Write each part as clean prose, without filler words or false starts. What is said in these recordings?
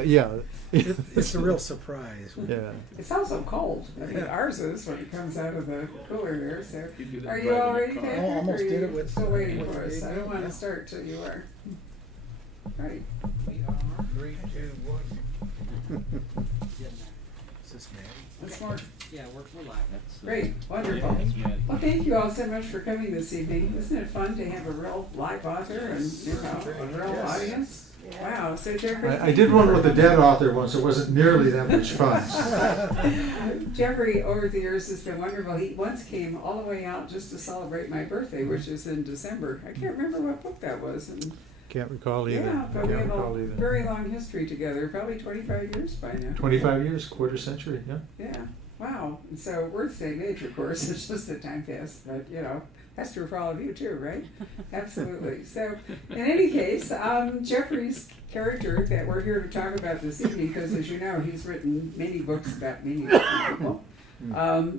Yeah. It's a real surprise. Yeah. It's also cold. I mean, ours is when it comes out of the cooler there. So, You do that are you driving all your ready, car. Patrick? I almost or are did you it with- still waiting with for us. the I don't want to yeah. start till you are. Right. We are 3, 2, 1. Is this Maddie? That's more Yeah, we're live. great. Wonderful. Well, thank you all so much for coming this evening. Isn't it fun to have a real live author and a real Yes. audience? Wow. So Jeffrey, I did one with a dead author once. It wasn't nearly that much fun. Jeffrey, over the years, has been wonderful. He once came all the way out just to celebrate my birthday, which is in December. I can't remember what book that was. And Can't recall either. yeah, but we Can't have recall a either. very long history together, probably 25 years by now. 25 years, quarter century, yeah. Yeah, wow. And so we're the same age, of course. It's just that time passed, but that's true for all of you too, right? Absolutely. So, in any case, Jeffrey's character that we're here to talk about this evening, because as you know, he's written many books about many different people,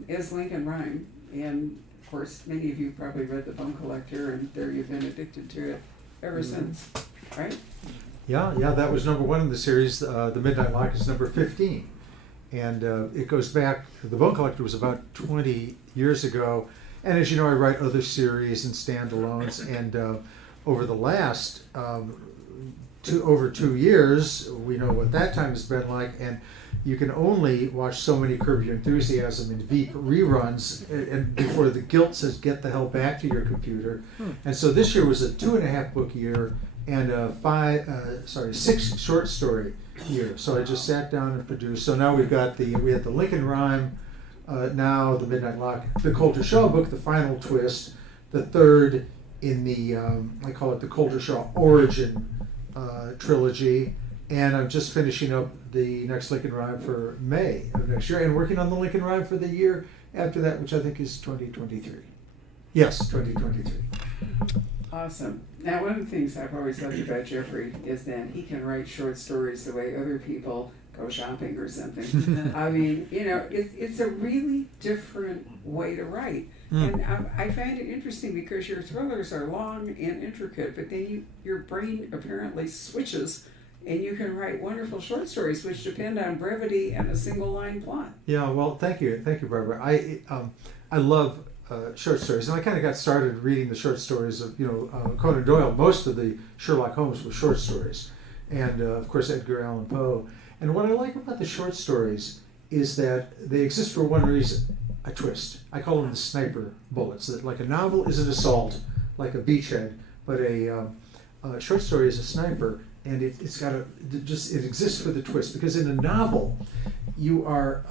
is Lincoln Rhyme. And of course, many of you probably read The Bone Collector, and there you've been addicted to it ever since, right? Yeah, that was number 1 in the series. The Midnight Lock is number 15. And it goes back, The Bone Collector was about 20 years ago. And as you know, I write other series and standalones. And over the last over 2 years, we know what that time has been like. And you can only watch so many Curb Your Enthusiasm and Veep reruns and before the guilt says get the hell back to your computer. And so this year was a 2.5 book year and a 6 short story year. So I just sat down and produced. So now we had the Lincoln Rhyme, now the Midnight Lock, the Coulter Shaw book, The Final Twist, the third in the I call it the Coulter Shaw Origin trilogy. And I'm just finishing up the next Lincoln Rhyme for May of next year and working on the Lincoln Rhyme for the year after that, which I think is 2023. Yes, 2023. Awesome. Now, one of the things I've always loved about Jeffrey is that he can write short stories the way other people go shopping or something. I mean, it's a really different way to write. And I find it interesting because your thrillers are long and intricate, but then your brain apparently switches and you can write wonderful short stories which depend on brevity and a single line plot. Yeah, well, thank you, Barbara. I love short stories, and I kind of got started reading the short stories of Conan Doyle. Most of the Sherlock Holmes were short stories, and of course Edgar Allan Poe. And what I like about the short stories is that they exist for one reason: a twist. I call them the sniper bullets. That like a novel is an assault, like a beachhead, but a short story is a sniper. And it exists for the twist, because in a novel, you are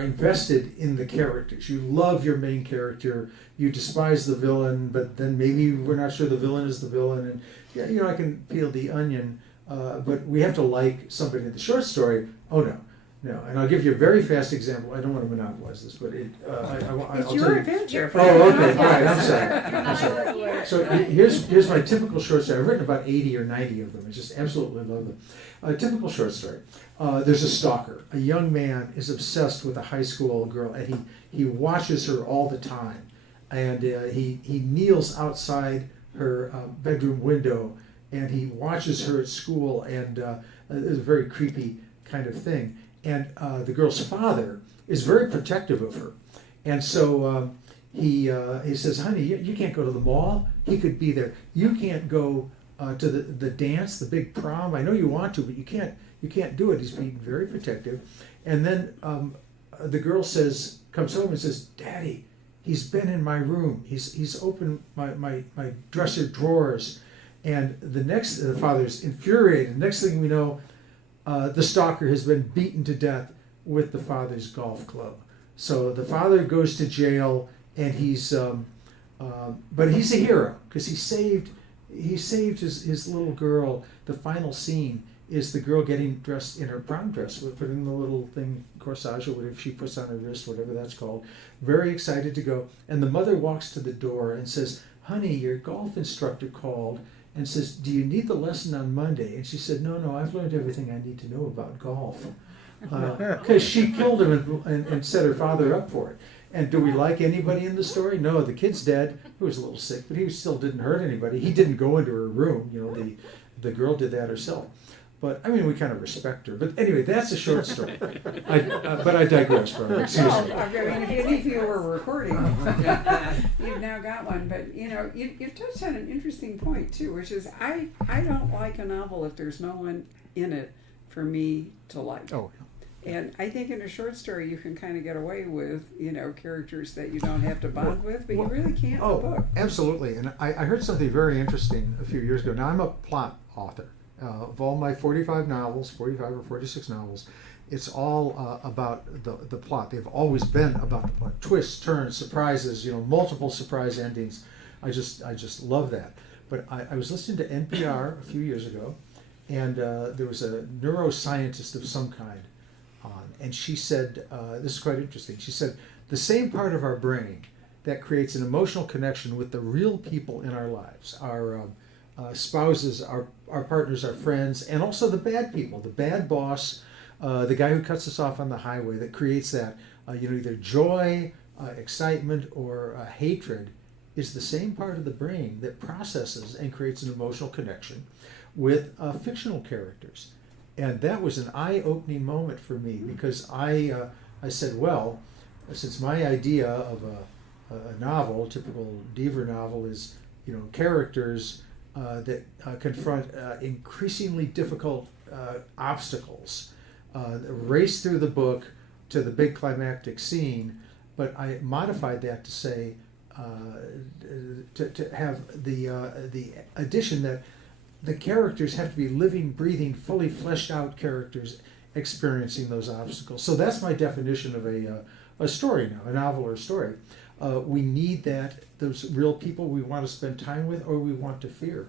invested in the characters. You love your main character. You despise the villain, but then maybe we're not sure the villain is the villain. And I can peel the onion, but we have to like somebody in the short story. Oh no. And I'll give you a very fast example. I don't want to monopolize this, but It's your adventure. Oh, okay. All right. I'm sorry. So here's my typical short story. I've written about 80 or 90 of them. I just absolutely love them. A typical short story. There's a stalker. A young man is obsessed with a high school girl, and he watches her all the time. And he kneels outside her bedroom window, and he watches her at school, and it's a very creepy kind of thing. And the girl's father is very protective of her. And so he says, honey, you can't go to the mall. He could be there. You can't go to the dance, the big prom. I know you want to, but you can't do it. He's being very protective. And then the girl comes home and says, Daddy, he's been in my room. He's opened my dresser drawers. And the father's infuriated. Next thing we know, the stalker has been beaten to death with the father's golf club. So the father goes to jail, and but he's a hero because he saved his little girl. The final scene is the girl getting dressed in her prom dress, putting the little thing, corsage or whatever she puts on her wrist, whatever that's called. Very excited to go, and the mother walks to the door and says, "Honey, your golf instructor called." And says, "Do you need the lesson on Monday?" And she said, No, I've learned everything I need to know about golf. Because she killed him and set her father up for it. And do we like anybody in the story? No, the kid's dead. He was a little sick, but he still didn't hurt anybody. He didn't go into her room. The girl did that herself. But, I mean, we kind of respect her. But anyway, that's a short story. But I digress, Barbara. Excuse Well, me. I mean, if you were recording, you've now got one. But you've touched on an interesting point too, which is I don't like a novel if there's no one in it for me to like. Oh, And I think in a short story you can kind of get away with characters that you don't have to bond with, but you really can't in a book. Absolutely. And I heard something very interesting a few years ago. Now, I'm a plot author. Of all my 45 or 46 novels, it's all about the plot. They've always been about the plot. Twists, turns, surprises, multiple surprise endings. I just love that. But I was listening to NPR a few years ago, and there was a neuroscientist of some kind on, and she said, this is quite interesting, she said, the same part of our brain that creates an emotional connection with the real people in our lives, our spouses, our partners, our friends, and also the bad people, the bad boss, the guy who cuts us off on the highway, that creates that, either joy, excitement, or hatred, is the same part of the brain that processes and creates an emotional connection with fictional characters. And that was an eye-opening moment for me, because I said, well, since my idea of a novel, a typical Deaver novel, is characters that confront increasingly difficult obstacles, race through the book to the big climactic scene, but I modified that to say to have the addition that the characters have to be living, breathing, fully fleshed out characters experiencing those obstacles. So that's my definition of a story now, a novel or a story. We need those real people we want to spend time with or we want to fear.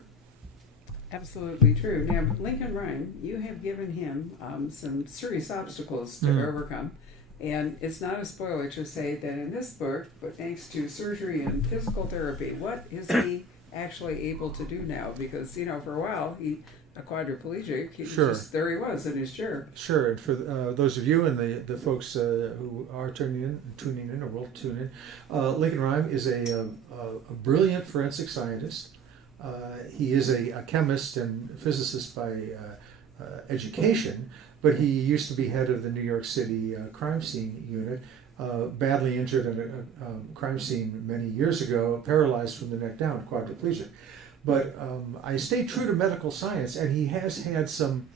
Absolutely true. Now, Lincoln Rhyme, you have given him some serious obstacles to overcome. And it's not a spoiler to say that in this book, but thanks to surgery and physical therapy, what is he actually able to do now? Because, for a while, a quadriplegic, there he was in his chair. Sure, and for those of you and the folks who are tuning in or will tune in, Lincoln Rhyme is a brilliant forensic scientist. He is a chemist and physicist by education, but he used to be head of the New York City crime scene unit, badly injured at a crime scene many years ago, paralyzed from the neck down, quadriplegic. But I stayed true to medical science, and he has had some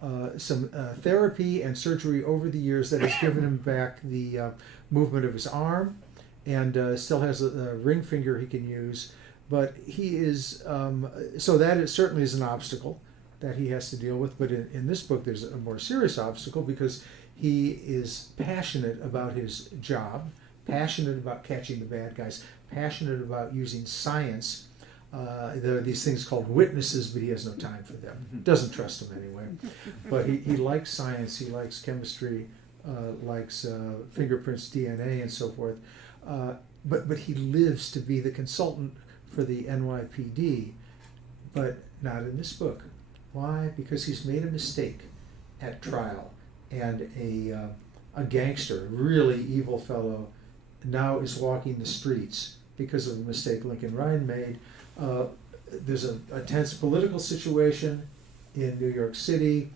therapy and surgery over the years that has given him back the movement of his arm, and still has a ring finger he can use. But he is, so that certainly is an obstacle that he has to deal with. But in this book, there's a more serious obstacle because he is passionate about his job, passionate about catching the bad guys, passionate about using science. There are these things called witnesses, but he has no time for them. Doesn't trust them anyway. But he likes science, he likes chemistry, likes fingerprints, DNA, and so forth. But he lives to be the consultant for the NYPD, but not in this book. Why? Because he's made a mistake at trial, and a gangster, really evil fellow, now is walking the streets because of a mistake Lincoln Rhyme made. There's a tense political situation in New York City.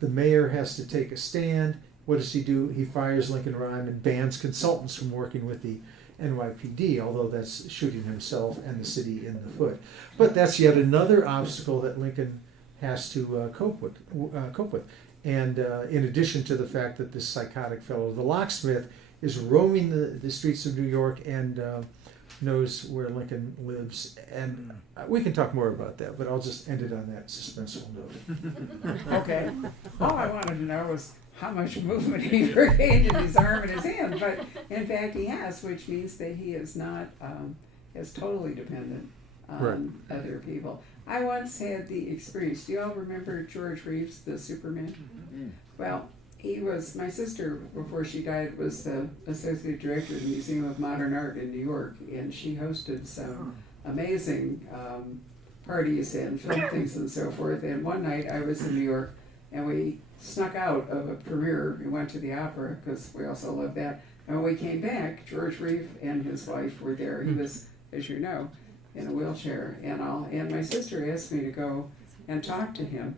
The mayor has to take a stand. What does he do? He fires Lincoln Rhyme and bans consultants from working with the NYPD, although that's shooting himself and the city in the foot. But that's yet another obstacle that Lincoln has to cope with. And in addition to the fact that this psychotic fellow, the locksmith, is roaming the streets of New York and knows where Lincoln lives. And we can talk more about that, but I'll just end it on that suspenseful note. Okay. All I wanted to know was how much movement he regained in his arm and his hand, but in fact he has, which means that he is not as totally dependent on other people. I once had the experience. Do you all remember George Reeves, the Superman? Mm-hmm. Well, he was, my sister, before she died, was the associate director of the Museum of Modern Art in New York, and she hosted some amazing parties and film things and so forth. And one night I was in New York, and we snuck out of a premiere. We went to the opera because we also loved that. And when we came back, George Reeves and his wife were there. He was, as you know, in a wheelchair and all. And my sister asked me to go and talk to him.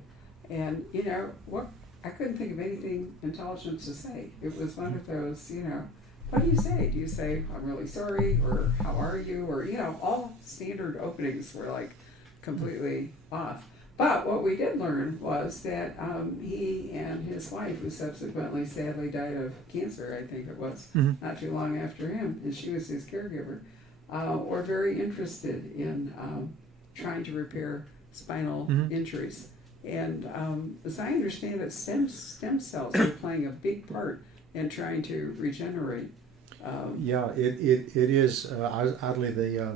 And, you know, I couldn't think of anything intelligent to say. It was one of those, you know, what do you say? Do you say, I'm really sorry, or how are you? Or, you know, all standard openings were like completely off. But what we did learn was that he and his wife, who subsequently sadly died of cancer, I think it was, not too long after him, and she was his caregiver, were very interested in trying to repair spinal injuries. And as I understand it, stem cells are playing a big part in trying to regenerate. Yeah, it is oddly the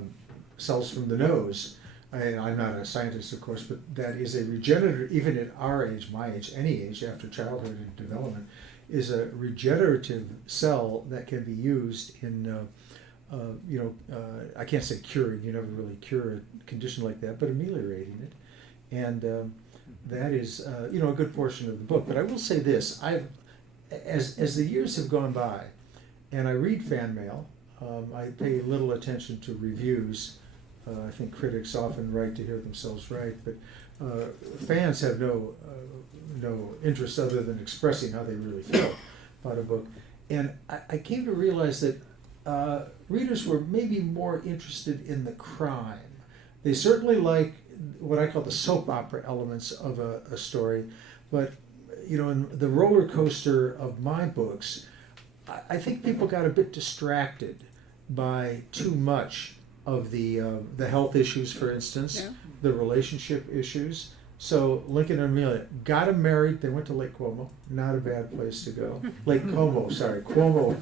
cells from the nose. I'm not a scientist, of course, but that is a regenerative, even at our age, my age, any age after childhood and development, is a regenerative cell that can be used in, I can't say curing, you never really cure a condition like that, but ameliorating it. And that is, a good portion of the book. But I will say this, as the years have gone by, and I read fan mail, I pay little attention to reviews. I think critics often write to hear themselves right, but fans have no interest other than expressing how they really feel about a book. And I came to realize that readers were maybe more interested in the crime. They certainly like what I call the soap opera elements of a story, but in the roller coaster of my books, I think people got a bit distracted by too much of the health issues, for instance, the relationship issues. So Lincoln and Amelia got him married. They went to Lake Como. Not a bad place to go. Lake Como, sorry, Cuomo.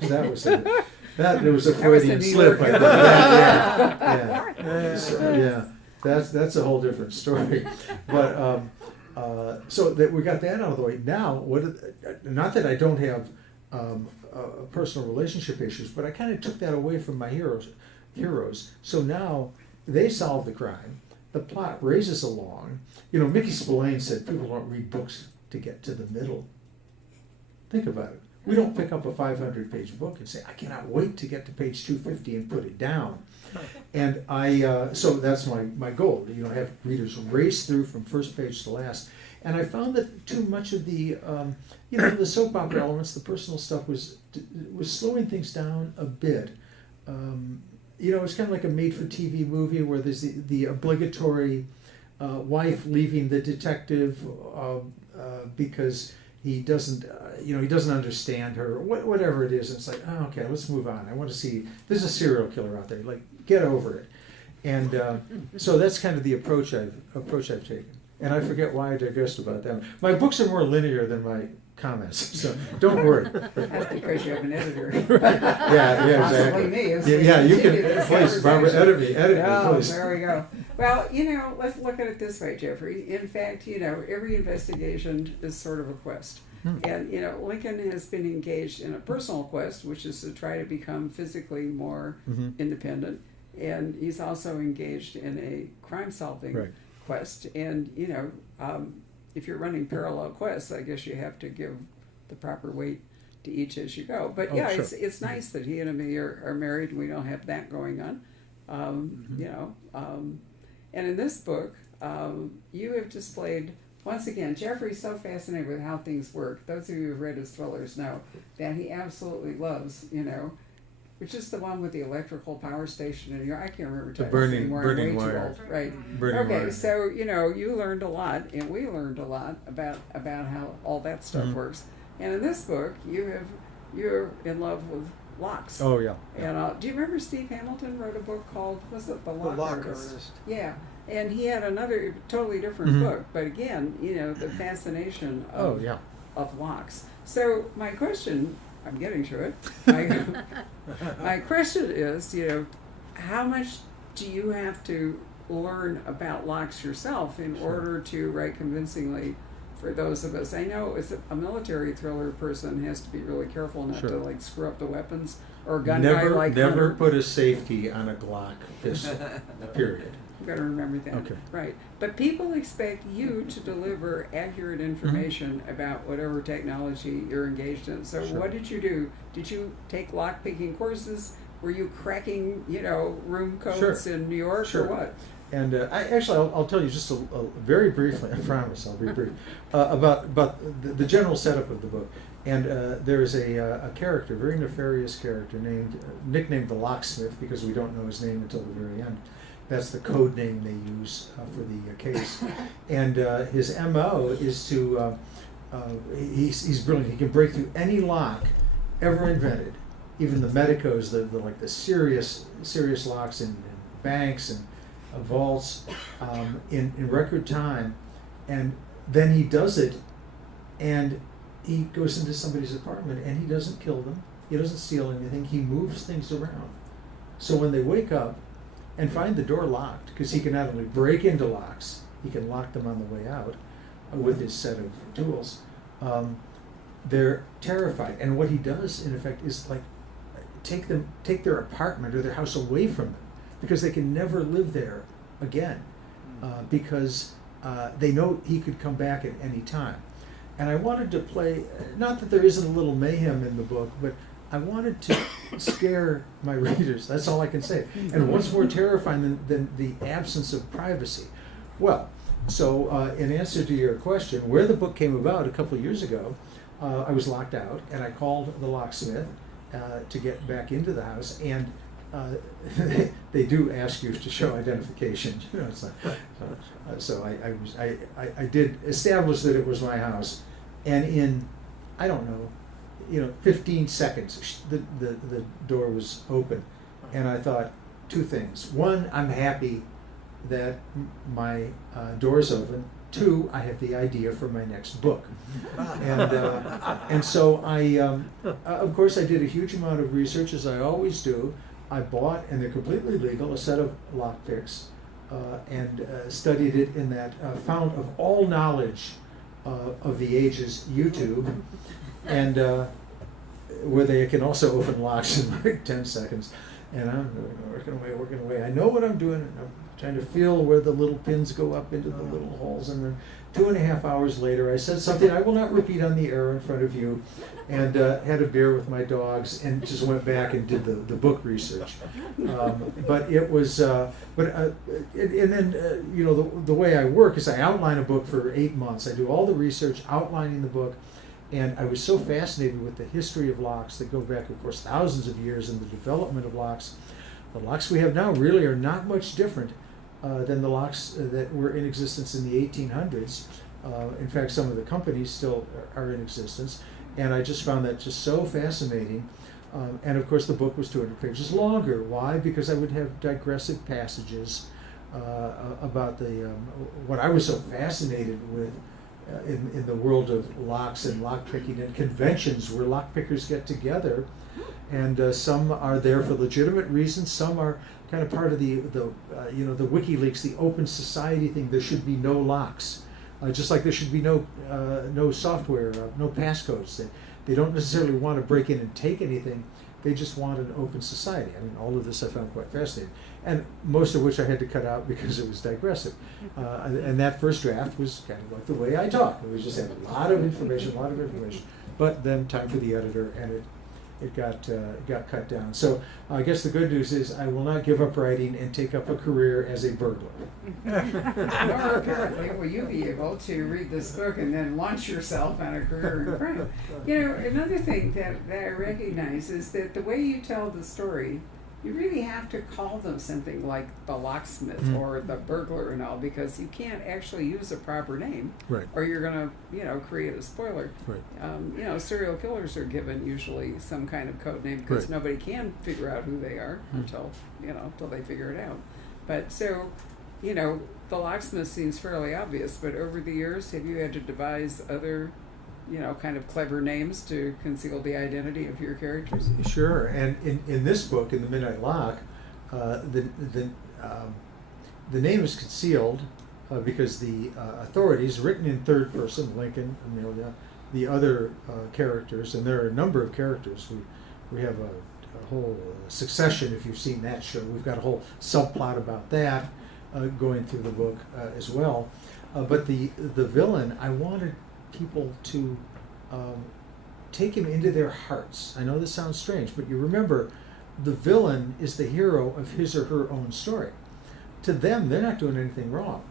That was a Freudian slip. I think. Yeah. That's a whole different story. But so that we got that out of the way. Now, not that I don't have personal relationship issues, but I kind of took that away from my heroes. So now they solve the crime. The plot races along. Mickey Spillane said people don't read books to get to the middle. Think about it. We don't pick up a 500-page book and say, I cannot wait to get to page 250 and put it down. And so that's my goal, have readers race through from first page to last. And I found that too much of the, the soap opera elements, the personal stuff was slowing things down a bit. It's kind of like a made-for-TV movie where there's the obligatory wife leaving the detective because he doesn't understand her, whatever it is. And it's like, oh, okay, let's move on. I want to see, there's a serial killer out there. Like, get over it. And so that's kind of the approach I've taken. And I forget why I digressed about that. My books are more linear than my comments, so don't worry. That's because you have an editor. Yeah, exactly. Me, yeah, you can, please, Barbara, edit me, please. There we go. Well, let's look at it this way, Jeffrey. In fact, every investigation is sort of a quest. And, Lincoln has been engaged in a personal quest, which is to try to become physically more independent. And he's also engaged in a crime-solving quest. And, if you're running parallel quests, I guess you have to give the proper weight to each as you go. But sure. It's nice that he and Amelia are married and we don't have that going on. And in this book, you have displayed, once again, Jeffrey's so fascinated with how things work. Those of you who've read his thrillers know that he absolutely loves, which is the one with the electrical power station in I can't remember titles anymore. Burning I'm way wire. too old. Right. Burning wire. So you learned a lot, and we learned a lot about how all that stuff works. And in this book, you're in love with locks. Oh yeah. And do you remember Steve Hamilton wrote a book called The Lock Artist? Yeah. And he had another totally different book, but again, the fascination of locks. So my question, I'm getting to it. My question is, how much do you have to learn about locks yourself in order to write convincingly for those of us? I know as a military thriller person has to be really careful not to screw up the weapons or a gun guy like Never Hunter. put a safety on a Glock pistol, period. You've got to remember that. Okay. Right. But people expect you to deliver accurate information about whatever technology you're engaged in. So what did you do? Did you take lock-picking courses? Were you cracking, room codes in New York or what? And I'll tell you just very briefly. I promise I'll be brief about the general setup of the book. And there is a character, a very nefarious character nicknamed the Locksmith, because we don't know his name until the very end. That's the code name they use for the case. And his MO is to he's brilliant. He can break through any lock ever invented, even the medicos, the serious locks in banks and vaults, in record time. And then he does it, and he goes into somebody's apartment, and he doesn't kill them. He doesn't steal anything. He moves things around. So when they wake up and find the door locked, because he can not only break into locks, he can lock them on the way out with his set of tools. They're terrified, and what he does, in effect, is like take their apartment or their house away from them, because they can never live there again, because they know he could come back at any time. And I wanted to play, not that there isn't a little mayhem in the book, but I wanted to scare my readers. That's all I can say. And what's more terrifying than the absence of privacy? Well, so in answer to your question, where the book came about a couple of years ago, I was locked out, and I called the locksmith to get back into the house, and they do ask you to show identification. You know, it's like, so I did establish that it was my house, and in, I don't know, 15 seconds, the door was open, and I thought two things. One, I'm happy that my door's open. Two, I have the idea for my next book. And so of course, I did a huge amount of research, as I always do. I bought, and they're completely legal, a set of lockpicks, and studied it in that fount of all knowledge of the ages, YouTube, and where they can also open locks in like 10 seconds. And I'm working away. I know what I'm doing. I'm trying to feel where the little pins go up into the little holes. And then 2.5 hours later, I said something I will not repeat on the air in front of you, and had a beer with my dogs, and just went back and did the book research. But it was, and then the way I work is I outline a book for 8 months. I do all the research outlining the book. And I was so fascinated with the history of locks that go back, of course, thousands of years, and the development of locks. The locks we have now really are not much different than the locks that were in existence in the 1800s. In fact, some of the companies still are in existence. And I just found that just so fascinating. And of course, the book was 200 pages longer. Why? Because I would have digressive passages about what I was so fascinated with. In the world of locks and lockpicking and conventions where lockpickers get together, and some are there for legitimate reasons. Some are kind of part of the WikiLeaks, the open society thing. There should be no locks, just like there should be no software, no passcodes. They don't necessarily want to break in and take anything. They just want an open society. I mean, all of this I found quite fascinating, and most of which I had to cut out because it was digressive. And that first draft was kind of like the way I talk. It was just had a lot of information. But then time for the editor, and it got cut down. So I guess the good news is I will not give up writing and take up a career as a burglar. Nor apparently will you be able to read this book and then launch yourself on a career in crime. Another thing that I recognize is that the way you tell the story, you really have to call them something like the locksmith or the burglar and all, because you can't actually use a proper name, Right. or you're going to create a spoiler. Right. Serial killers are given usually some kind of code name because Right. nobody can figure out who they are until they figure it out. But so, the locksmith seems fairly obvious, but over the years, have you had to devise other kind of clever names to conceal the identity of your characters? Sure, and in this book, in The Midnight Lock, the name is concealed because the authorities, written in third person, Lincoln, Amelia, the other characters, and there are a number of characters. We have a whole Succession, if you've seen that show. We've got a whole subplot about that going through the book as well. But the villain, I wanted people to take him into their hearts. I know this sounds strange, but you remember the villain is the hero of his or her own story. to them, they're not doing anything wrong.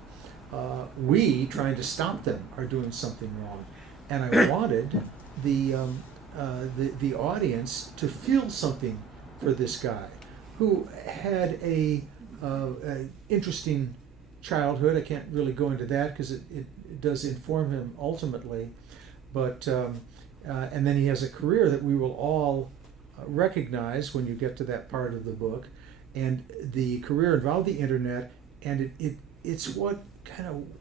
We, trying to stop them, are doing something wrong. And I wanted the audience to feel something for this guy, who had a interesting childhood. I can't really go into that because it does inform him ultimately. But and then he has a career that we will all recognize when you get to that part of the book. And the career involved the internet, and it's what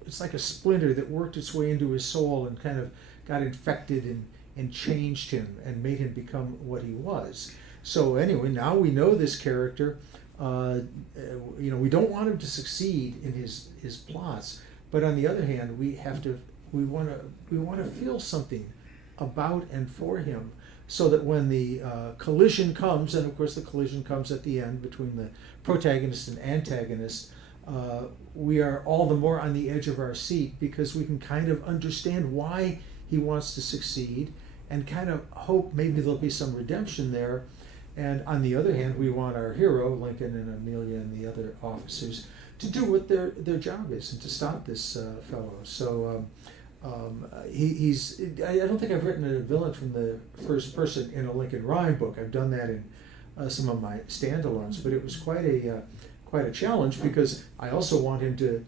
it's like a splinter that worked its way into his soul and kind of got infected and changed him and made him become what he was. So anyway, now we know this character. We don't want him to succeed in his plots, but on the other hand, we want to feel something about and for him, so that when the collision comes, and of course the collision comes at the end between the protagonist and antagonist, we are all the more on the edge of our seat because we can kind of understand why he wants to succeed and kind of hope maybe there'll be some redemption there. And on the other hand, we want our hero, Lincoln and Amelia and the other officers, to do what their job is and to stop this fellow. So I don't think I've written a villain from the first person in a Lincoln Rhyme book. I've done that in some of my standalones, but it was quite a challenge because I also want him to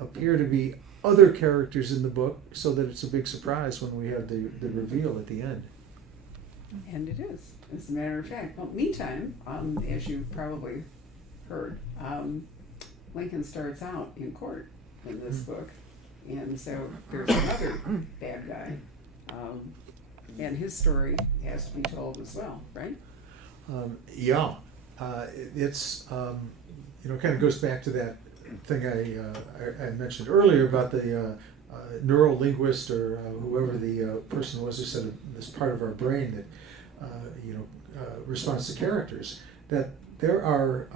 appear to be other characters in the book so that it's a big surprise when we have the reveal at the end. And it is, as a matter of fact. Well, meantime, as you probably heard, Lincoln starts out in court in this book. And so there's another bad guy. And his story has to be told as well, right? It's, kind of goes back to that thing I mentioned earlier about the neurolinguist or whoever the person was who said this part of our brain that responds to characters, that there are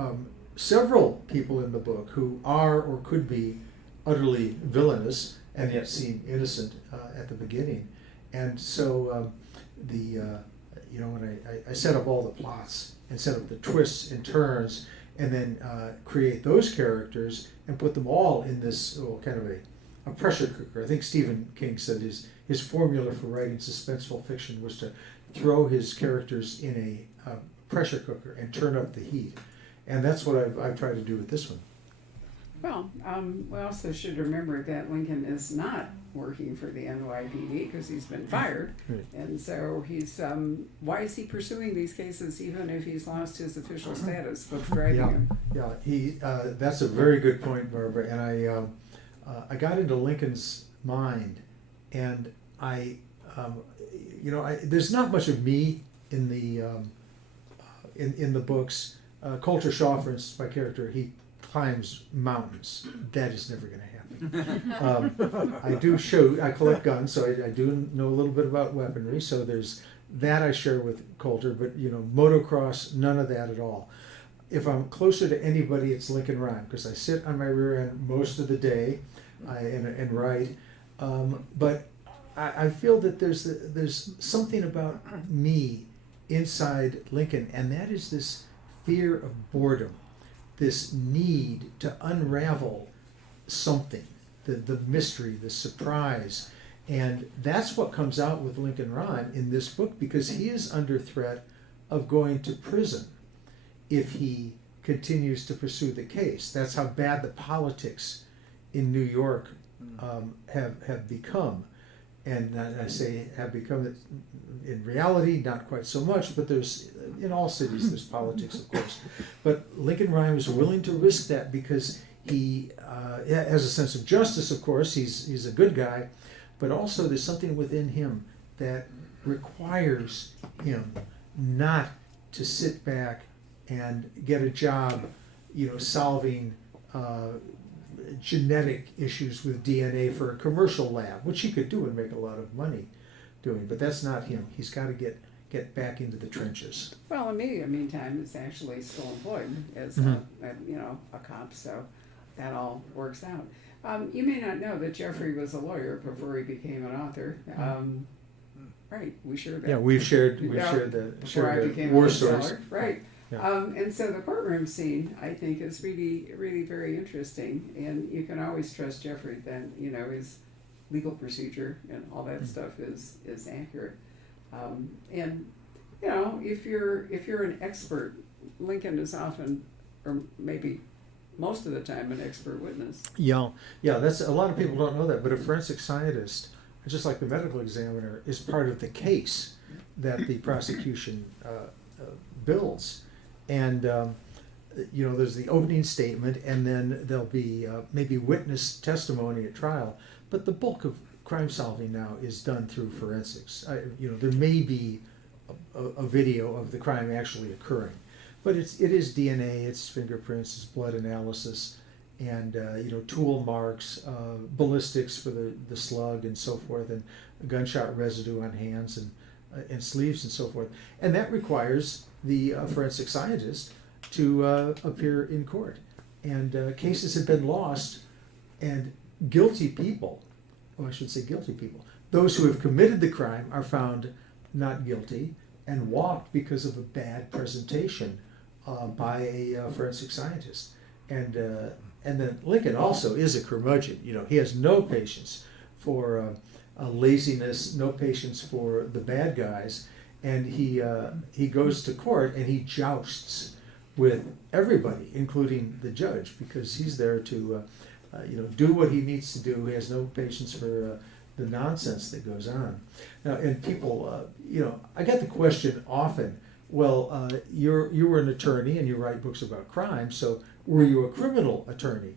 several people in the book who are or could be utterly villainous and yet seem innocent at the beginning. And so when I set up all the plots and set up the twists and turns and then create those characters and put them all in this kind of a pressure cooker. I think Stephen King said his formula for writing suspenseful fiction was to throw his characters in a pressure cooker and turn up the heat. And that's what I've tried to do with this one. Well, we also should remember that Lincoln is not working for the NYPD because he's been fired. Right. And so he's, why is he pursuing these cases even if he's lost his official status? What's driving him? Yeah, that's a very good point, Barbara. And I got into Lincoln's mind, and there's not much of me in the books. Coulter Shaw, for instance, my character, he climbs mountains. That is never going to happen. I collect guns, so I do know a little bit about weaponry, so there's that I share with Coulter, but motocross, none of that at all. If I'm closer to anybody, it's Lincoln Rhyme, because I sit on my rear end most of the day and write. But I feel that there's something about me inside Lincoln, and that is this fear of boredom, this need to unravel something, the mystery, the surprise. And that's what comes out with Lincoln Rhyme in this book, because he is under threat of going to prison if he continues to pursue the case. That's how bad the politics in New York have become. And I say have become, in reality, not quite so much, but there's, in all cities, there's politics, of course. But Lincoln Rhyme is willing to risk that because he has a sense of justice, of course. He's a good guy, but also there's something within him that requires him not to sit back and get a job, solving genetic issues with DNA for a commercial lab, which he could do and make a lot of money doing, but that's not him. He's got to get back into the trenches. Well, Amelia, meantime, is actually still employed as a cop, so that all works out. You may not know that Jeffrey was a lawyer before he became an author. Right, we shared that. Yeah, we've shared the war stories. Right. Yeah. And so the courtroom scene, I think, is really, really very interesting, and you can always trust Jeffrey that, you know, his legal procedure and all that stuff is accurate. And, you know, if you're an expert, Lincoln is often, or maybe most of the time, an expert witness. Yeah, that's, a lot of people don't know that, but a forensic scientist, just like the medical examiner, is part of the case that the prosecution builds. And, you know, there's the opening statement, and then there'll be maybe witness testimony at trial, but the bulk of crime solving now is done through forensics. You know, there may be a video of the crime actually occurring, but it is DNA, it's fingerprints, it's blood analysis, and you know, tool marks, ballistics for the slug and so forth, and gunshot residue on hands and sleeves and so forth. And that requires the forensic scientist to appear in court. And cases have been lost, and guilty people, oh, I should say guilty people, those who have committed the crime are found not guilty and walked because of a bad presentation by a forensic scientist. And then Lincoln also is a curmudgeon. You know, he has no patience for laziness, no patience for the bad guys, and he goes to court and he jousts with everybody, including the judge, because he's there to you know, do what he needs to do. He has no patience for the nonsense that goes on. Now, and people, you know, I get the question often, well, you were an attorney and you write books about crime, so were you a criminal attorney?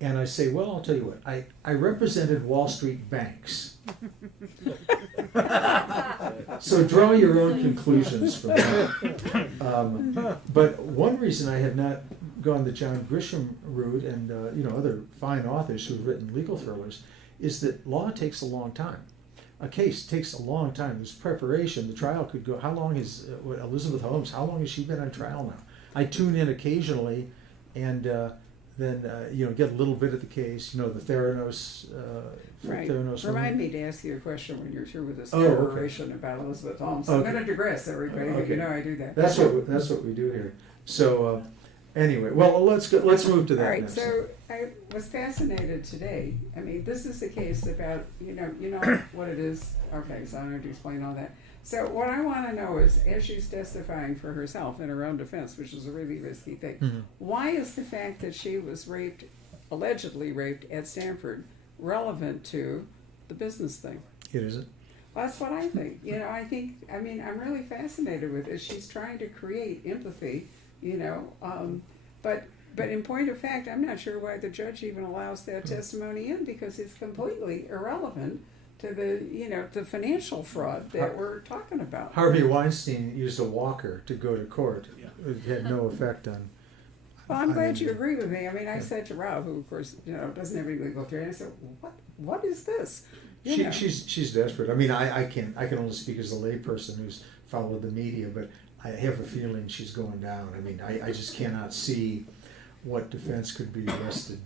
And I say, well, I'll tell you what, I represented Wall Street banks. So draw your own conclusions from that. But one reason I have not gone the John Grisham route and you know, other fine authors who've written legal thrillers is that law takes a long time. A case takes a long time. There's preparation. The trial could go. How long is Elizabeth Holmes? How long has she been on trial now? I tune in occasionally, and then you know, get a little bit of the case. You know, the Theranos. Right. Theranos Remind woman. me to ask you a question when you're through with this Oh, okay. narration about Elizabeth Holmes. I'm Okay. going to digress, everybody. Okay. You know I do that. That's what we do here. So anyway, well, let's move to that. All right, next. so I was fascinated today. I mean, this is a case about, you know what it is. Okay, so I don't have to explain all that. So what I want to know is, as she's testifying for herself in her own defense, which is a really risky thing, Mhm. why is the fact that she was raped, allegedly raped at Stanford, relevant to the business thing? It isn't. Well, that's what I think. You know, I mean, I'm really fascinated with it. She's trying to create empathy, you know, but in point of fact, I'm not sure why the judge even allows that testimony in, because it's completely irrelevant to the, you know, the financial fraud that we're talking about. Harvey Weinstein used a walker to go to court. It had no effect on. Well, I'm glad you mean, agree with me. I mean, I said to Rob, who of course, you know, doesn't have any legal training, I said, what is this? You know. She's desperate. I mean, I can only speak as a layperson who's followed the media, but I have a feeling she's going down. I mean, I just cannot see what defense could be wrested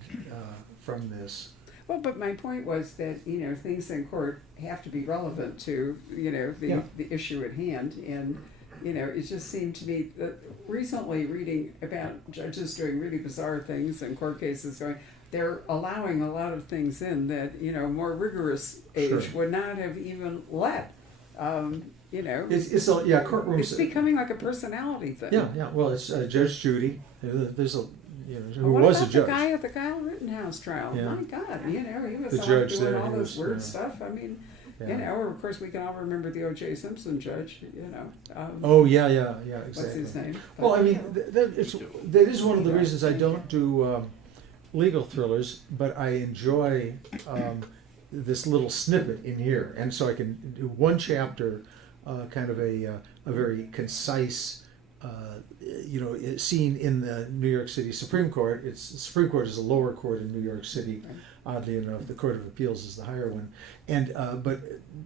from this. Well, but my point was that, you know, things in court have to be relevant to, you know, Yeah. the issue at hand. And, you know, it just seemed to me that recently reading about judges doing really bizarre things and court cases going, they're allowing a lot of things in that, you know, more rigorous age Sure. would not have even let. You know, It's a, yeah, courtrooms. it's becoming like a personality thing. Yeah. Well, it's Judge Judy. There's a, you know, who What was a about judge. the guy at the Kyle Rittenhouse trial? Yeah. My God, you know, he was The out judge doing there, all he this was, weird yeah. stuff. I mean, Yeah. you know, or of course we can all remember the O.J. Simpson judge. You know, Oh yeah, exactly. what's his name? Well, I But, mean, you know, that is one of the reasons I don't do legal thrillers, but I enjoy this little snippet in here, and so I can do one chapter, kind of a very concise, you know, scene in the New York City Supreme Court. The Supreme Court is a lower court in New York City, oddly enough. The Court of Appeals is the higher one, and but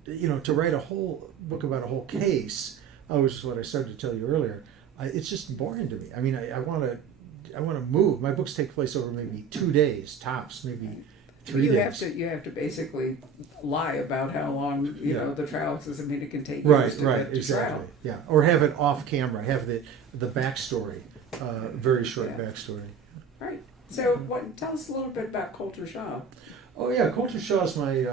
you know, to write a whole book about a whole case, which is what I started to tell you earlier. It's just boring to me. I mean, I want to move. My books take place over maybe 2 days tops, maybe 3 You days. have to basically lie about how long, you Yeah. know, the trial, because I mean, it can take Right, years to right, get to exactly. trial. Yeah, or have it off camera. Have the backstory, very short Yeah. backstory. Right. So tell us a little bit about Coulter Shaw. Oh yeah, Coulter Shaw's my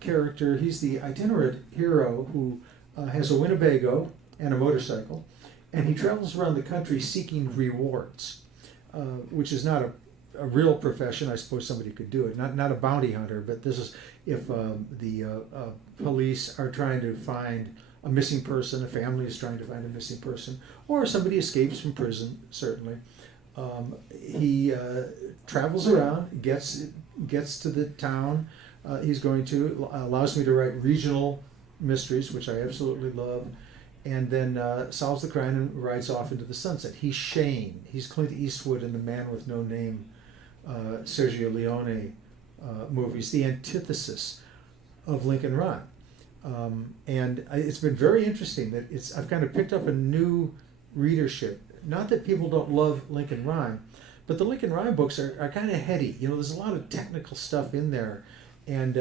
character. He's the itinerant hero who has a Winnebago and a motorcycle, and he travels around the country seeking rewards, which is not a real profession. I suppose somebody could do it. Not a bounty hunter, but this is if the police are trying to find a missing person, a family is trying to find a missing person, or somebody escapes from prison. Certainly, he travels around, gets to the town he's going to, allows me to write regional mysteries, which I absolutely love, and then solves the crime and rides off into the sunset. He's Shane. He's Clint Eastwood in The Man with No Name, Sergio Leone movies, the antithesis of Lincoln Rhyme. It's been very interesting that I've kind of picked up a new readership. Not that people don't love Lincoln Rhyme, but the Lincoln Rhyme books are kind of heady. You know, there's a lot of technical stuff in there. And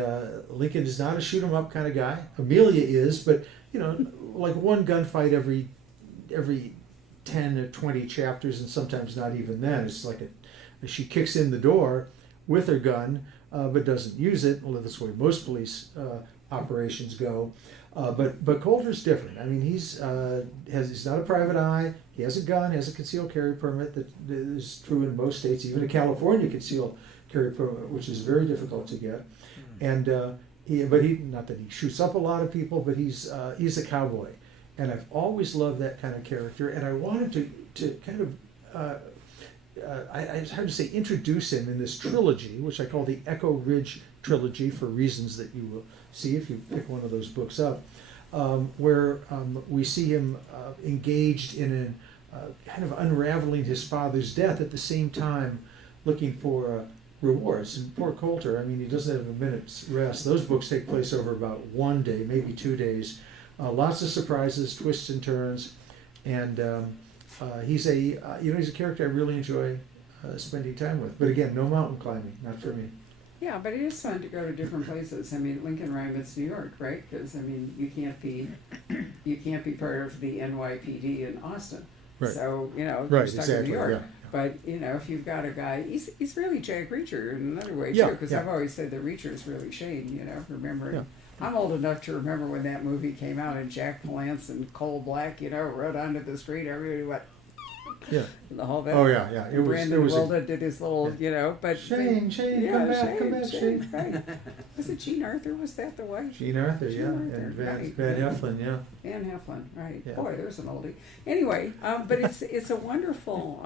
Lincoln is not a shoot 'em up kind of guy. Amelia is, but you know, like one gunfight every 10 or 20 chapters, and sometimes not even then. It's like she kicks in the door with her gun, but doesn't use it. Well, that's the way most police operations go. But Coulter's different. I mean, he's not a private eye. He has a gun, has a concealed carry permit that is true in most states, even a California concealed carry permit, which is very difficult to get. And he not that he shoots up a lot of people, but he's a cowboy, and I've always loved that kind of character. And I wanted to kind of it's hard to say introduce him in this trilogy, which I call the Echo Ridge trilogy for reasons that you will see if you pick one of those books up, where we see him engaged in kind of unraveling his father's death at the same time looking for rewards. And poor Coulter, I mean, he doesn't have a minute's rest. Those books take place over about 1 day, maybe 2 days. Lots of surprises, twists and turns, and he's a character I really enjoy spending time with. But again, no mountain climbing, not for me. Yeah, but it is fun to go to different places. I mean, Lincoln Rhyme, it's New York, right? Because I mean, you can't be part of the NYPD in Austin. Right. So you're Right, stuck exactly. in New York. Yeah. But if you've got a guy, he's really Jack Reacher in another way Yeah, too. Because yeah. I've always said that Reacher's really Shane. Remembering. Yeah. I'm old enough to remember when that movie came out and Jack Palance and Coal Black, rode onto the street. Everybody went. Yeah. The whole that. Oh yeah, yeah. Brandon Wilda did his little, but Shane, come back, Shane. Right. Was it Jean Arthur? Was that the wife? Gene Arthur, Jean yeah, Arthur, and right. Van Heflin, yeah. Van Heflin, right. Yeah. Boy, there's an oldie. Anyway, but it's a wonderful,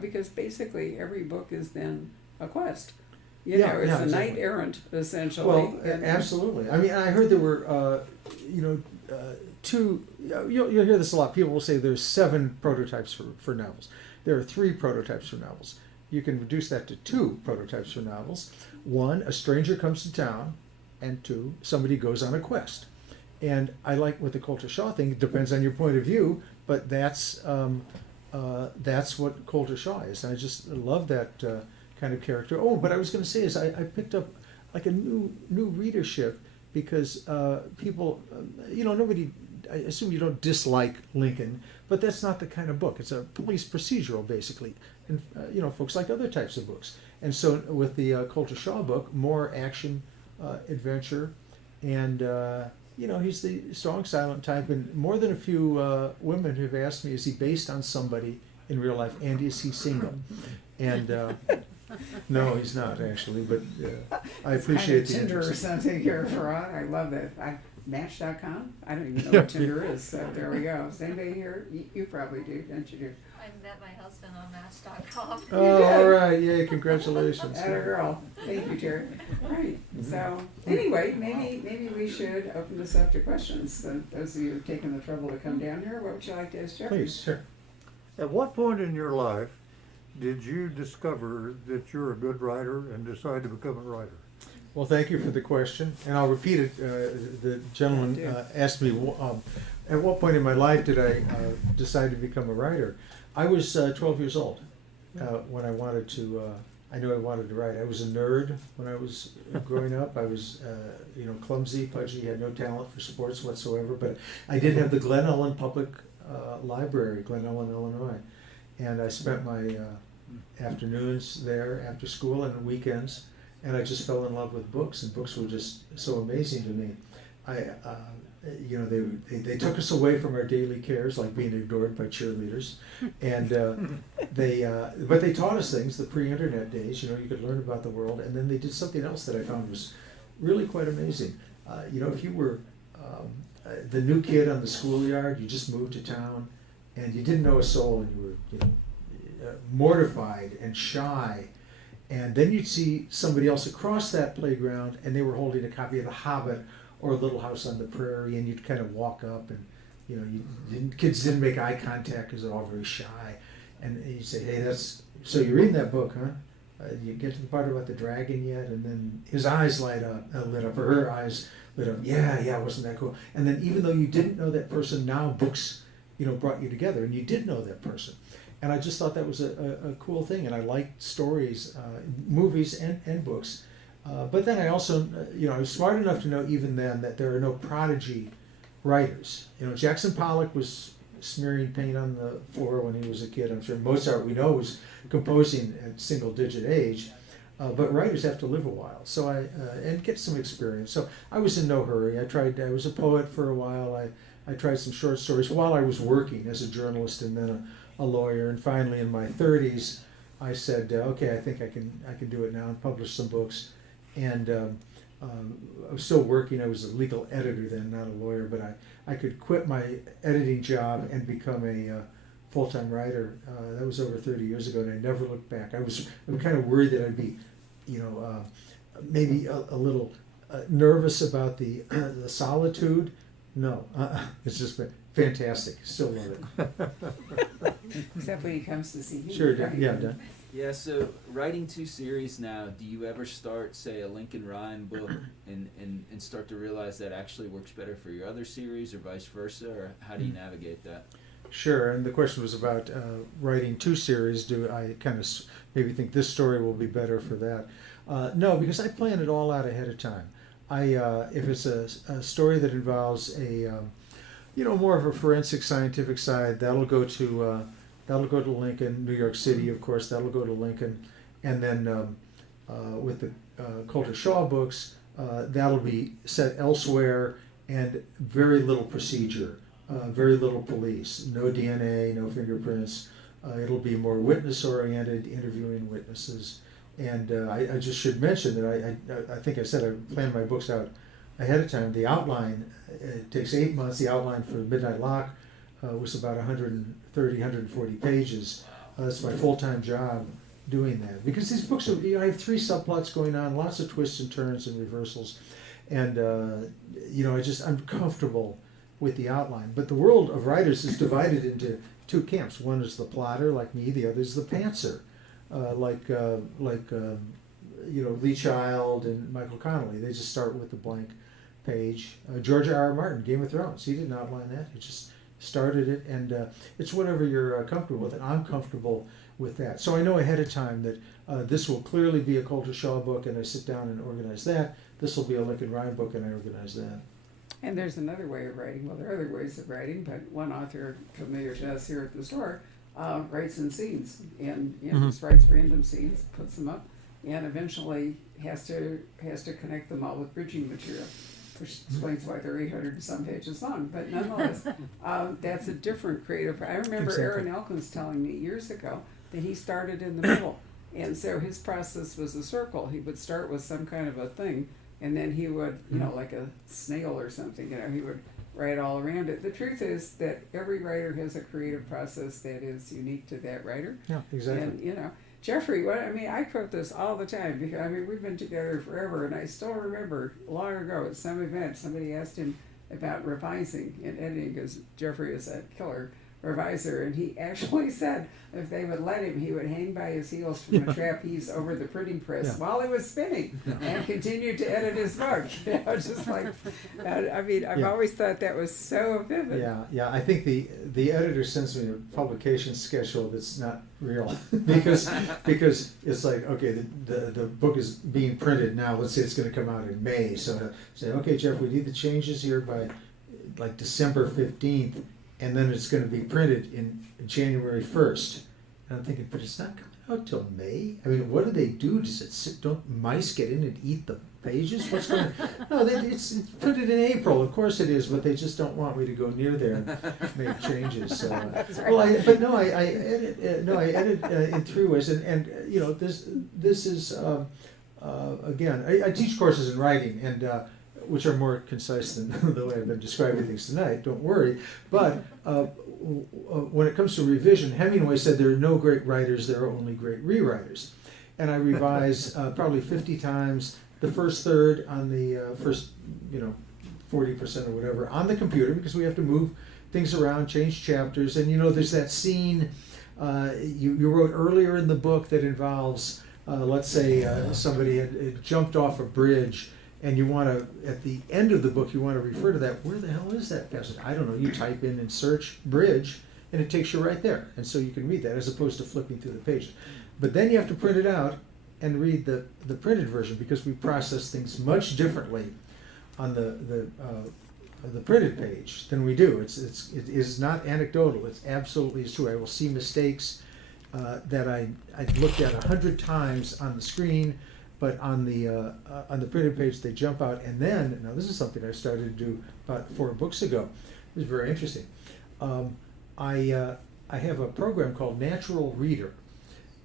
because basically every book is then a quest. It's a exactly. knight errant, essentially. Well, And- absolutely. I mean, I heard there were, two. You'll hear this a lot. People will say there's 7 prototypes for novels. There are 3 prototypes for novels. You can reduce that to 2 prototypes for novels. 1, a stranger comes to town, and 2, somebody goes on a quest. And I like with the Coulter Shaw thing. It depends on your point of view, but that's what Coulter Shaw is. And I just love that kind of character. Oh, but I was going to say is I picked up like a new readership because people, nobody. I assume you don't dislike Lincoln, but that's not the kind of book. It's a police procedural, basically, and folks like other types of books. And so with the Coulter Shaw book, more action, adventure, and he's the strong, silent type. And more than a few women have asked me, is he based on somebody in real life, and is he single? And no, he's not actually, but I appreciate the Tinder or interest. something here for I love that. Match.com? I don't even know what Tinder is, so there we go. Does anybody here? You probably do, don't you do? I met my husband on Match.com. Oh, all right, yay, congratulations. Atta girl. Thank you, Terry. Right. So anyway, maybe we should open this up to questions. So those of you who've taken the trouble to come down here, what would you like to ask Jeffrey? Please, sure. At what point in your life did you discover that you're a good writer and decide to become a writer? Well, thank you for the question, and I'll repeat it. The gentleman asked me, at what point in my life did I decide to become a writer? I was 12 years old when I wanted to I knew I wanted to write. I was a nerd when I was growing up. I was, clumsy, pudgy, had no talent for sports whatsoever. But I did have the Glen Ellen Public Library, Glen Ellen, Illinois, and I spent my afternoons there after school and weekends. And I just fell in love with books, and books were just so amazing to me. They took us away from our daily cares, like being ignored by cheerleaders, and but they taught us things. The pre-internet days, you could learn about the world, and then they did something else that I found was really quite amazing. If you were the new kid on the schoolyard, you just moved to town, and you didn't know a soul, and you were mortified and shy. And then you'd see somebody else across that playground, and they were holding a copy of The Hobbit or Little House on the Prairie, and you'd kind of walk up, and kids didn't make eye contact because they're all very shy, and you'd say, "Hey, so you're reading that book, huh? You get to the part about the dragon yet?" And then his eyes lit up, or her eyes lit up. Yeah, wasn't that cool? And then even though you didn't know that person, now books, brought you together, and you did know that person. And I just thought that was a cool thing, and I liked stories, movies, and books. But then I also, I was smart enough to know even then that there are no prodigy writers. Jackson Pollock was smearing paint on the floor when he was a kid. I'm sure Mozart, we know, was composing at single-digit age. But writers have to live a while, so and get some experience. So I was in no hurry. I was a poet for a while. I tried some short stories while I was working as a journalist and then a lawyer, and finally in my 30s, I said, okay, I think I can do it now, and publish some books. And I was still working. I was a legal editor then, not a lawyer, but I could quit my editing job and become a full-time writer. That was over 30 years ago, and I never looked back. I'm kind of worried that I'd be, maybe a little nervous about the solitude. No, it's just been fantastic. Still love it. Except when he comes to see me. Sure, right? yeah, done. Yeah, so writing 2 series now, do you ever start, say, a Lincoln Rhyme book and start to realize that actually works better for your other series or vice versa, or how do you navigate that? Sure, and the question was about writing 2 series. Do I kind of maybe think this story will be better for that? No, because I plan it all out ahead of time. If it's a story that involves a more of a forensic scientific side, that'll go to Lincoln, New York City, of course. That'll go to Lincoln, and then with the Coulter Shaw books, that'll be set elsewhere, and very little procedure, very little police, no DNA, no fingerprints. It'll be more witness-oriented, interviewing witnesses. And I just should mention that I think I said I planned my books out ahead of time. The outline, it takes 8 months. The outline for Midnight Lock was about 130, 140 pages. That's my full-time job doing that. Because these books, I have 3 subplots going on, lots of twists and turns and reversals. And, I'm comfortable with the outline. But the world of writers is divided into 2 camps. One is the plotter, like me. The other is the pantser. Lee Child and Michael Connelly. They just start with the blank page. George R.R. Martin, Game of Thrones. He didn't outline that. He just started it, and it's whatever you're comfortable with. And I'm comfortable with that. So I know ahead of time that this will clearly be a Coulter Shaw book, and I sit down and organize that. This will be a Lincoln Rhyme book, and I organize that. And there's another way of writing. Well, there are other ways of writing, but one author familiar to us here at the store writes in scenes, and just writes random scenes, puts them up, and eventually has to connect them all with bridging material, which explains why they're 800 and some pages long. But nonetheless, that's a different creative. I remember Aaron Elkins telling me years ago that he started in the middle, and so his process was a circle. He would start with some kind of a thing, and then he would, like a snail or something, he would write all around it. The truth is that every writer has a creative process that is unique to that writer. Yeah, exactly. And, Jeffrey, I quote this all the time because, we've been together forever, and I still remember long ago at some event, somebody asked him about revising and editing because Jeffrey is a killer revisor, and he actually said if they would let him, he would hang by his heels from a trapeze over the printing press Yeah. while he was spinning and continue to edit his book. You know, just like, I mean, I've Yeah. always thought that was so vivid. Yeah. I think the editor sends me a publication schedule that's not real because it's like, okay, the book is being printed now. Let's say it's going to come out in May. So say, okay, Jeff, we need the changes here by like December 15th, and then it's going to be printed in January 1st. And I'm thinking, but it's not coming out till May. I mean, what do they do? Does it sit? Don't mice get in and eat the pages? What's going on? No, it's printed in April. Of course it is, but they just don't want me to go near there and make changes. So, well, I edit in three ways, and you know, this is again, I teach courses in writing, and which are more concise than the way I've been describing things tonight. Don't worry, but. When it comes to revision, Hemingway said there are no great writers, there are only great rewriters. And I revise probably 50 times the first third on the first, 40% or whatever on the computer, because we have to move things around, change chapters. And there's that scene you wrote earlier in the book that involves, let's say, somebody had jumped off a bridge. And you want to, at the end of the book, you want to refer to that. Where the hell is that passage? I don't know. You type in and search bridge, and it takes you right there. And so you can read that as opposed to flipping through the pages. But then you have to print it out and read the printed version, because we process things much differently on the printed page than we do. It is not anecdotal. It's absolutely true. I will see mistakes that I looked at 100 times on the screen. But on the printed page, they jump out. And then, now this is something I started to do about 4 books ago. It was very interesting. I have a program called Natural Reader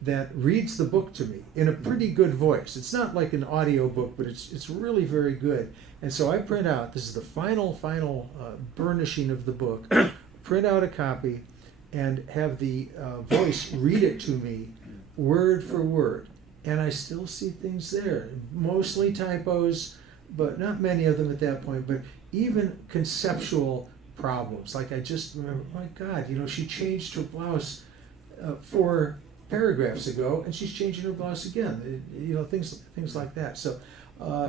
that reads the book to me in a pretty good voice. It's not like an audio book, but it's really very good. And so I print out, this is the final burnishing of the book, print out a copy and have the voice read it to me word for word. And I still see things there, mostly typos, but not many of them at that point, but even conceptual problems. Like I just remember, my God, she changed her blouse 4 paragraphs ago, and she's changing her blouse again. Things like that. So,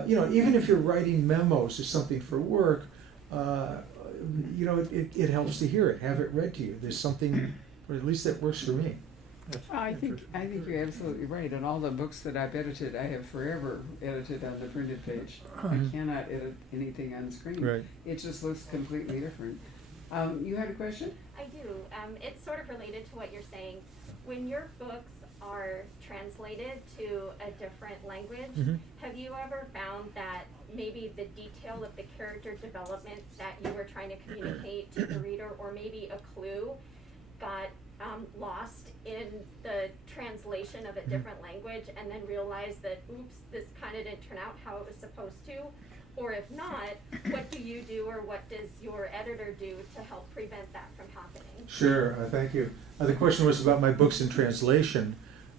even if you're writing memos or something for work, it helps to hear it, have it read to you. There's something, or at least that works for me. I think you're absolutely right. And all the books that I've edited, I have forever edited on the printed page. I cannot edit anything on screen. Right. It just looks completely different. You had a question? I do. It's sort of related to what you're saying. When your books are translated to a different language, have you ever found that maybe the detail of the character development that you were trying to communicate to the reader, or maybe a clue, got lost in the translation of a different language, and then realized that, oops, this kind of didn't turn out how it was supposed to? Or if not, what do you do, or what does your editor do to help prevent that from happening? Sure, thank you. The question was about my books in translation.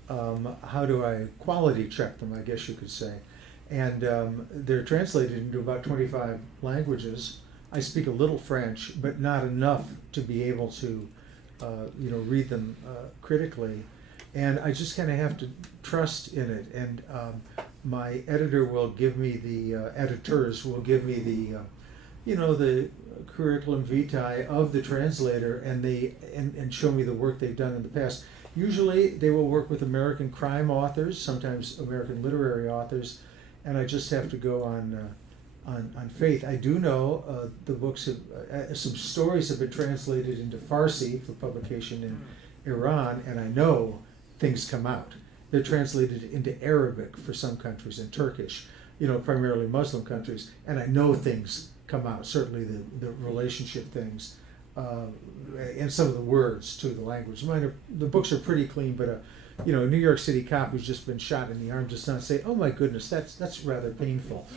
How do I quality check them, I guess you could say. And they're translated into about 25 languages. I speak a little French, but not enough to be able to read them critically, and I just kind of have to trust in it. And my editor will give me editors will give me the curriculum vitae of the translator, and show me the work they've done in the past. Usually, they will work with American crime authors, sometimes American literary authors, and I just have to go on faith. I do know the books have, some stories have been translated into Farsi for publication in Iran, and I know things come out. They're translated into Arabic for some countries, and Turkish, primarily Muslim countries, and I know things come out, certainly the relationship things, and some of the words to the language. The books are pretty clean, but a New York City cop who's just been shot in the arm does not say, "Oh my goodness, that's rather painful."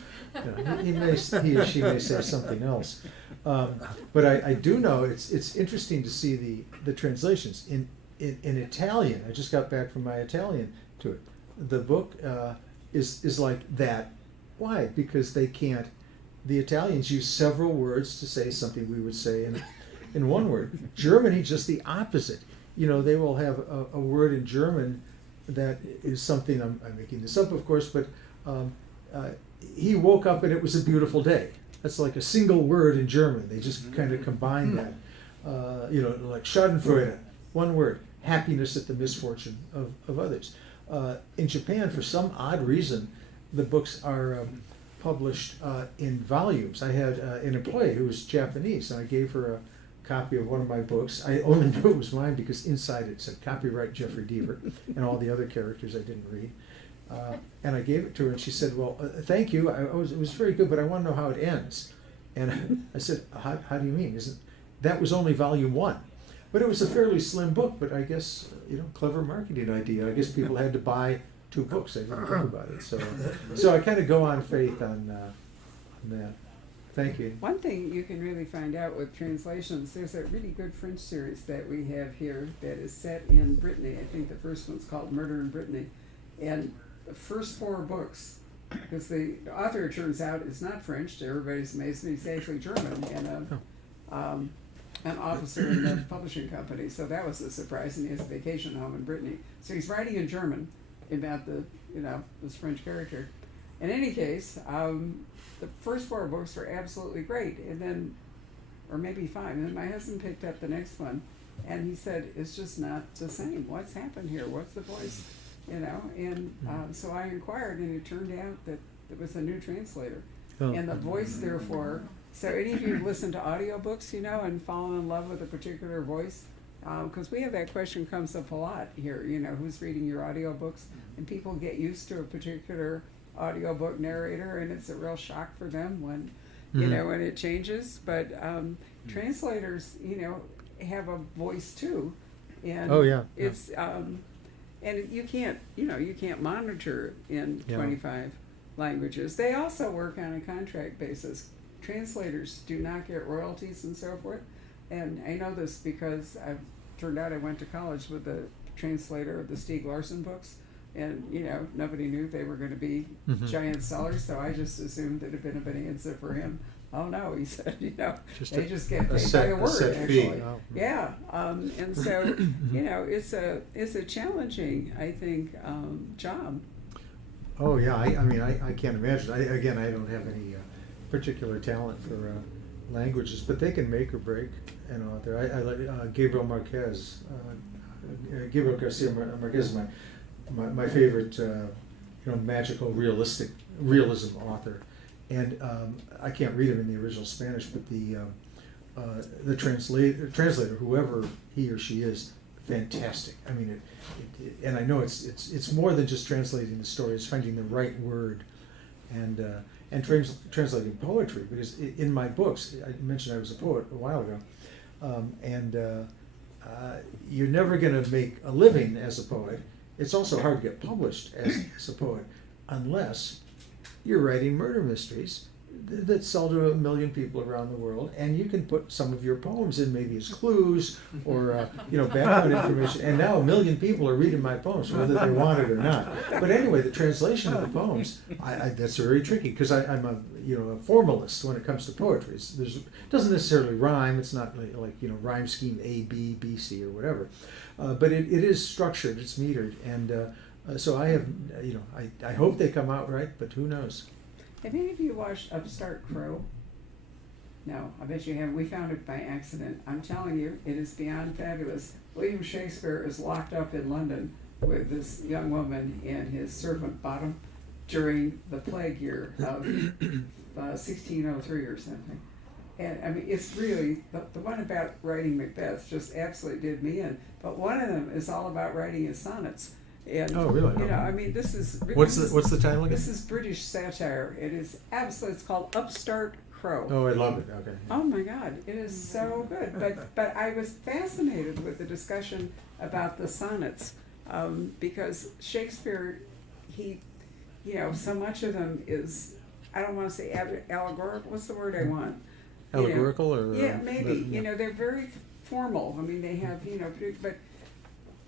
He or she may say something else. But I do know it's interesting to see the translations in Italian. I just got back from my Italian to it. The book is like that. Why? Because they can't. The Italians use several words to say something we would say in one word. Germany, just the opposite. You know, they will have a word in German that is something, I'm making this up, of course, but he woke up and it was a beautiful day. That's like a single word in German. They just kind of combine that. You know, like Schadenfreude, one word, happiness at the misfortune of others. In Japan, for some odd reason, the books are published in volumes. I had an employee who was Japanese, and I gave her a copy of one of my books. I only knew it was mine because inside it said copyright Jeffery Deaver, and all the other characters I didn't read. And I gave it to her, and she said, "Well, thank you. It was very good, but I want to know how it ends." And I said, "How do you mean? That was only volume 1?" But it was a fairly slim book. But I guess, you know, clever marketing idea. I guess people had to buy 2 books. They didn't think about it. So I kind of go on faith on that. Thank you. One thing you can really find out with translations, there's a really good French series that we have here that is set in Brittany. I think the first one's called Murder in Brittany. And the first 4 books, because the author, it turns out, is not French. Everybody's amazed he's actually German, and an officer in the publishing company. So that was a surprise, and he has a vacation home in Brittany. So he's writing in German about this French character. In any case, the first 4 books were absolutely great, and then, or maybe 5, and then my husband picked up the next one, and he said, "It's just not the same. What's happened here? What's the voice?" You know, and so I inquired, and it turned out that it was a new translator. Oh. And the voice, therefore, so any of you listen to audiobooks, you know, and fall in love with a particular voice, because we have that question comes up a lot here, you know, who's reading your audiobooks, and people get used to a particular audiobook narrator, and it's a real shock for them when, you know, when it changes. But translators, you know, have a voice too, and Oh, yeah. it's and you can't monitor in Yeah. 25 languages. They also work on a contract basis. Translators do not get royalties and so forth. And I know this because turned out I went to college with the translator of the Stieg Larsson books. And, you know, nobody knew they were going to be giant sellers, so I just assumed that if anybody had said for him, oh no, he said, you know, they just get paid by the word, actually. Oh. Yeah, and so, you know, it's a challenging, I think, job. Oh yeah, I mean, I can't imagine. I don't have any particular talent for languages, but they can make or break an author. I like Gabriel Marquez. Gabriel Garcia Marquez is my favorite, magical realism author. And I can't read him in the original Spanish, but the translator, whoever he or she is, fantastic. I mean, and I know it's more than just translating the story; it's finding the right word, and translating poetry. Because in my books, I mentioned I was a poet a while ago, you're never going to make a living as a poet. It's also hard to get published as a poet, unless you're writing murder mysteries that sell to 1 million people around the world, and you can put some of your poems in maybe as clues or background information. And now 1 million people are reading my poems, whether they want it or not. But anyway, the translation of the poems, that's very tricky because I'm a formalist when it comes to poetry. It doesn't necessarily rhyme. It's not like rhyme scheme A, B, B, C, or whatever. But it is structured. It's metered, and so I have I hope they come out right, but who knows? Have any of you watched Upstart Crow? No, I bet you haven't. We found it by accident. I'm telling you, it is beyond fabulous. William Shakespeare is locked up in London with this young woman and his servant Bottom during the plague year of 1603 or something. And I mean, it's really, the one about writing Macbeth just absolutely did me in. But one of them is all about writing his sonnets. And, oh, really? I mean, this is... What's the title again? This is British satire. It is absolutely, it's called Upstart Crow. Oh, I love it. Okay. Oh my God, it is so good. But I was fascinated with the discussion about the sonnets because Shakespeare, he, so much of them is, I don't want to say allegorical. What's the word I want? Allegorical or? Yeah, maybe. They're very formal. I mean, they have, but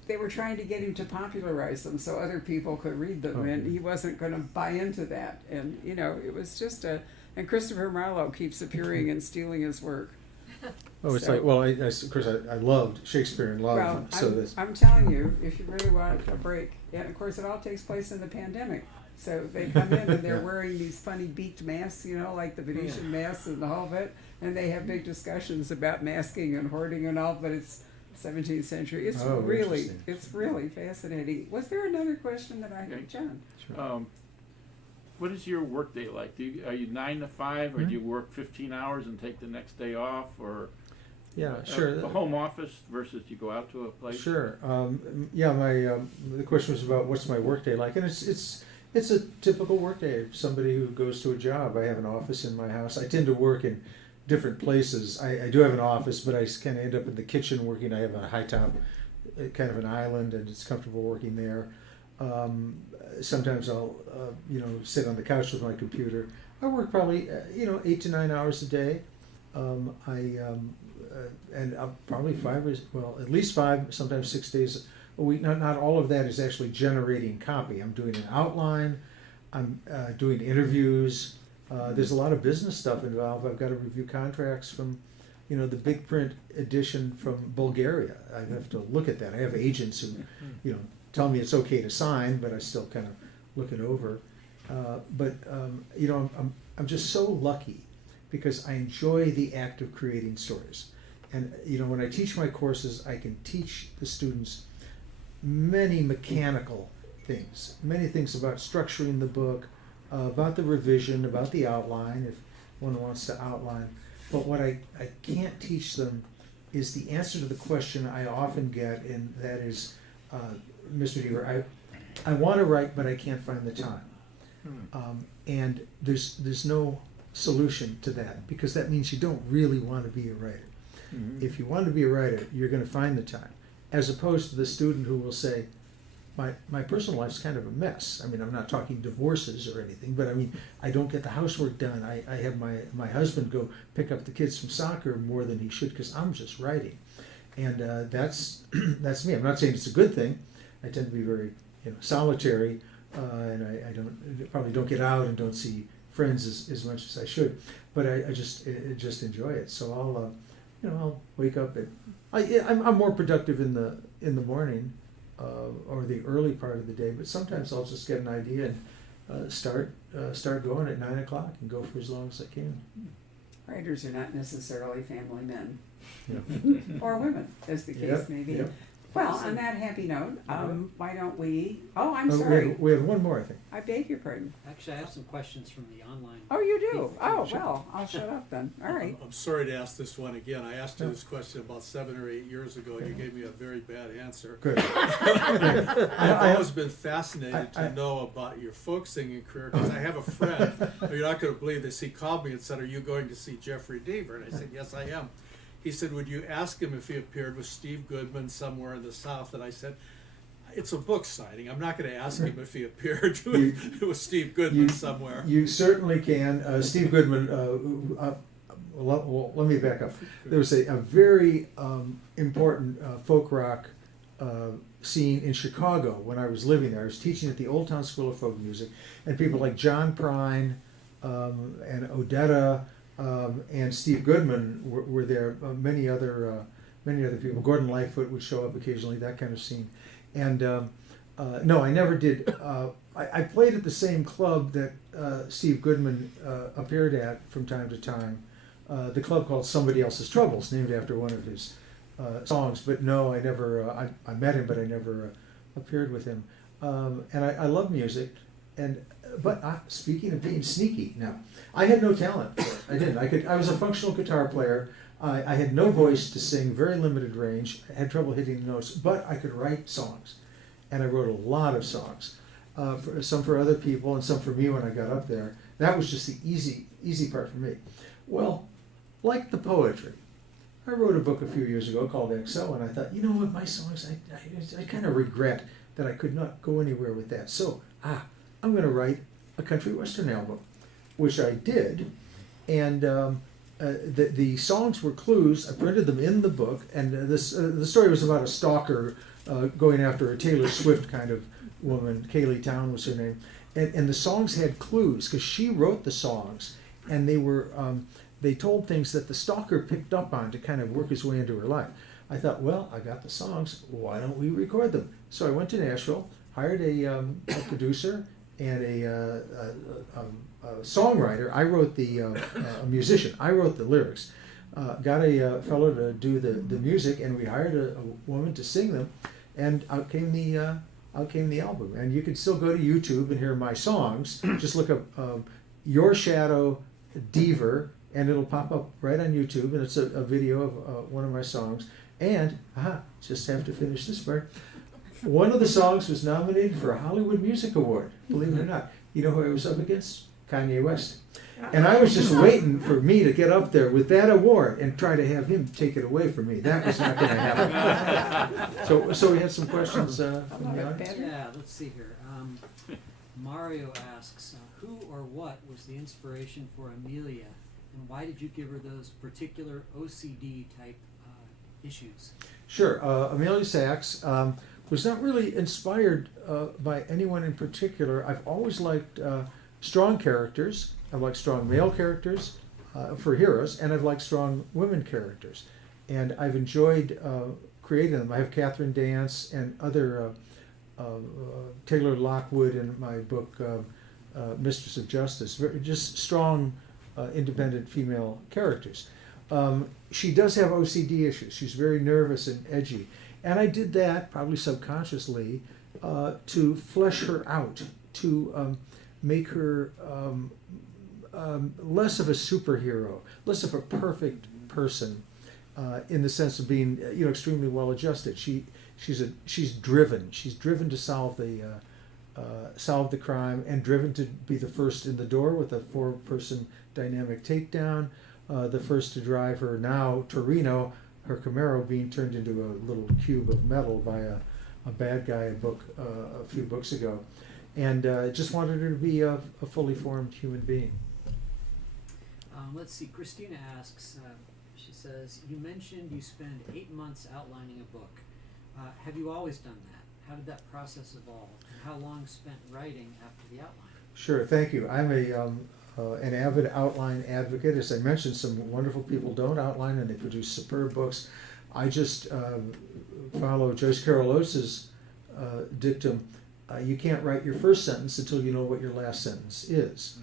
they were trying to get him to popularize them so other people could read them, and he wasn't going to buy into that. And, it was just and Christopher Marlowe keeps appearing and stealing his work. Oh, it's So- like, well, of course, I loved Shakespeare in Love, Well, so this. I'm telling you, if you really want a break, and of course, it all takes place in the pandemic. So they come in and they're Yeah. wearing these funny beaked masks, you know, like the Venetian masks and the whole bit, and they have big discussions about masking and hoarding and all, but it's 17th century. It's Oh, really, interesting. it's really fascinating. Was there another question that I Okay. had, John? What is your work day like? Are you 9 to 5, or do you work 15 hours and take the next day off, or Yeah, sure. a home office versus you go out to a place? Sure. Yeah, the question was about what's my workday like, and it's a typical workday. Somebody who goes to a job. I have an office in my house. I tend to work in different places. I do have an office, but I kind of end up in the kitchen working. I have a high top, kind of an island, and it's comfortable working there. Sometimes I'll sit on the couch with my computer. I work probably 8 to 9 hours a day. And probably at least 5, sometimes 6 days a week. Not all of that is actually generating copy. I'm doing an outline. I'm doing interviews. There's a lot of business stuff involved. I've got to review contracts from, the big print edition from Bulgaria. I have to look at that. I have agents who, tell me it's okay to sign, but I still kind of look it over. I'm just so lucky because I enjoy the act of creating stories. And when I teach my courses, I can teach the students many mechanical things, many things about structuring the book, about the revision, about the outline, if one wants to outline. But what I can't teach them is the answer to the question I often get, and that is, Mr. Deaver, I want to write, but I can't find the time. And there's no solution to that, because that means you don't really want to be a writer. Mhm. If you want to be a writer, you're going to find the time, as opposed to the student who will say, my personal life's kind of a mess. I mean, I'm not talking divorces or anything, but I mean, I don't get the housework done. I have my husband go pick up the kids from soccer more than he should because I'm just writing. And that's that's me. I'm not saying it's a good thing. I tend to be very solitary, and I probably don't get out and don't see friends as much as I should. But I just enjoy it. So I'll wake up at I'm more productive in the morning. Or the early part of the day, but sometimes I'll just get an idea and start going at 9 o'clock and go for as long as I can. Writers are not necessarily family men Yeah. or women, as the case Yep, may be. yep. Well, on that happy note, why don't we? Oh, I'm We sorry. have one more, I think. I beg your pardon. Actually, I have some questions from the online. Oh, you do? Oh, well, I'll shut up then. All right. I'm sorry to ask this one again. I asked you this question about 7 or 8 years ago, and you gave me a very bad answer. Good. I've always been fascinated I- to know about your folk singing career, because I have a friend, you're not going to believe this, he called me and said, "Are you going to see Jeffrey Deaver?" And I said, "Yes, I am." He said, "Would you ask him if he appeared with Steve Goodman somewhere in the South?" And I said, "It's a book signing. I'm not going to ask him if he appeared with Steve Goodman somewhere." You certainly can. Steve Goodman, well, let me back up. There was a very important folk rock scene in Chicago when I was living there. I was teaching at the Old Town School of Folk Music, and people like John Prine and Odetta and Steve Goodman were there. Many other people. Gordon Lightfoot would show up occasionally. That kind of scene. And no, I never did. I played at the same club that Steve Goodman appeared at from time to time. The club called Somebody Else's Troubles, named after one of his songs. But no, I never. I met him, but I never appeared with him. And I love music. But speaking of being sneaky, now I had no talent for it. I didn't. I was a functional guitar player. I had no voice to sing, very limited range. I had trouble hitting the notes, but I could write songs, and I wrote a lot of songs. Some for other people and some for me when I got up there. That was just the easy part for me. Well, like the poetry, I wrote a book a few years ago called XO, and I thought, you know what, my songs, I kind of regret that I could not go anywhere with that. So, I'm going to write a country western album, which I did, and the songs were clues. I printed them in the book, and the story was about a stalker going after a Taylor Swift kind of woman. Kaylee Town was her name, and the songs had clues because she wrote the songs, and they were they told things that the stalker picked up on to kind of work his way into her life. I thought, well, I got the songs, why don't we record them? So I went to Nashville, hired a producer and a songwriter. I wrote a musician. I wrote the lyrics. Got a fellow to do the music, and we hired a woman to sing them, and out came the album. And you can still go to YouTube and hear my songs. Just look up Your Shadow Deaver, and it'll pop up right on YouTube, and it's a video of one of my songs. And, just have to finish this part. One of the songs was nominated for a Hollywood Music Award, believe it or not. You know who I was up against? Kanye West. And I was just waiting for me to get up there with that award and try to have him take it away from me. That was not going to happen. So we had some questions from the audience. Yeah, let's see here. Mario asks, who or what was the inspiration for Amelia, and why did you give her those particular OCD type issues? Sure. Amelia Sachs was not really inspired by anyone in particular. I've always liked strong characters. I've liked strong male characters for heroes, and I've liked strong women characters. And I've enjoyed creating them. I have Catherine Dance and other Taylor Lockwood in my book, Mistress of Justice. Just strong, independent female characters. She does have OCD issues. She's very nervous and edgy. And I did that, probably subconsciously, to flesh her out, to make her less of a superhero, less of a perfect person, in the sense of being, extremely well adjusted. She's driven. She's driven to solve the crime, and driven to be the first in the door with a 4-person dynamic takedown. The first to drive her now Torino, her Camaro being turned into a little cube of metal by a bad guy a few books ago, and just wanted her to be a fully formed human being. Let's see, Christina asks, she says, you mentioned you spend 8 months outlining a book. Have you always done that? How did that process evolve? And how long spent writing after the outline? Sure, thank you. I'm an avid outline advocate. As I mentioned, some wonderful people don't outline, and they produce superb books. I just follow Joyce Carol Oates' dictum, you can't write your first sentence until you know what your last sentence is.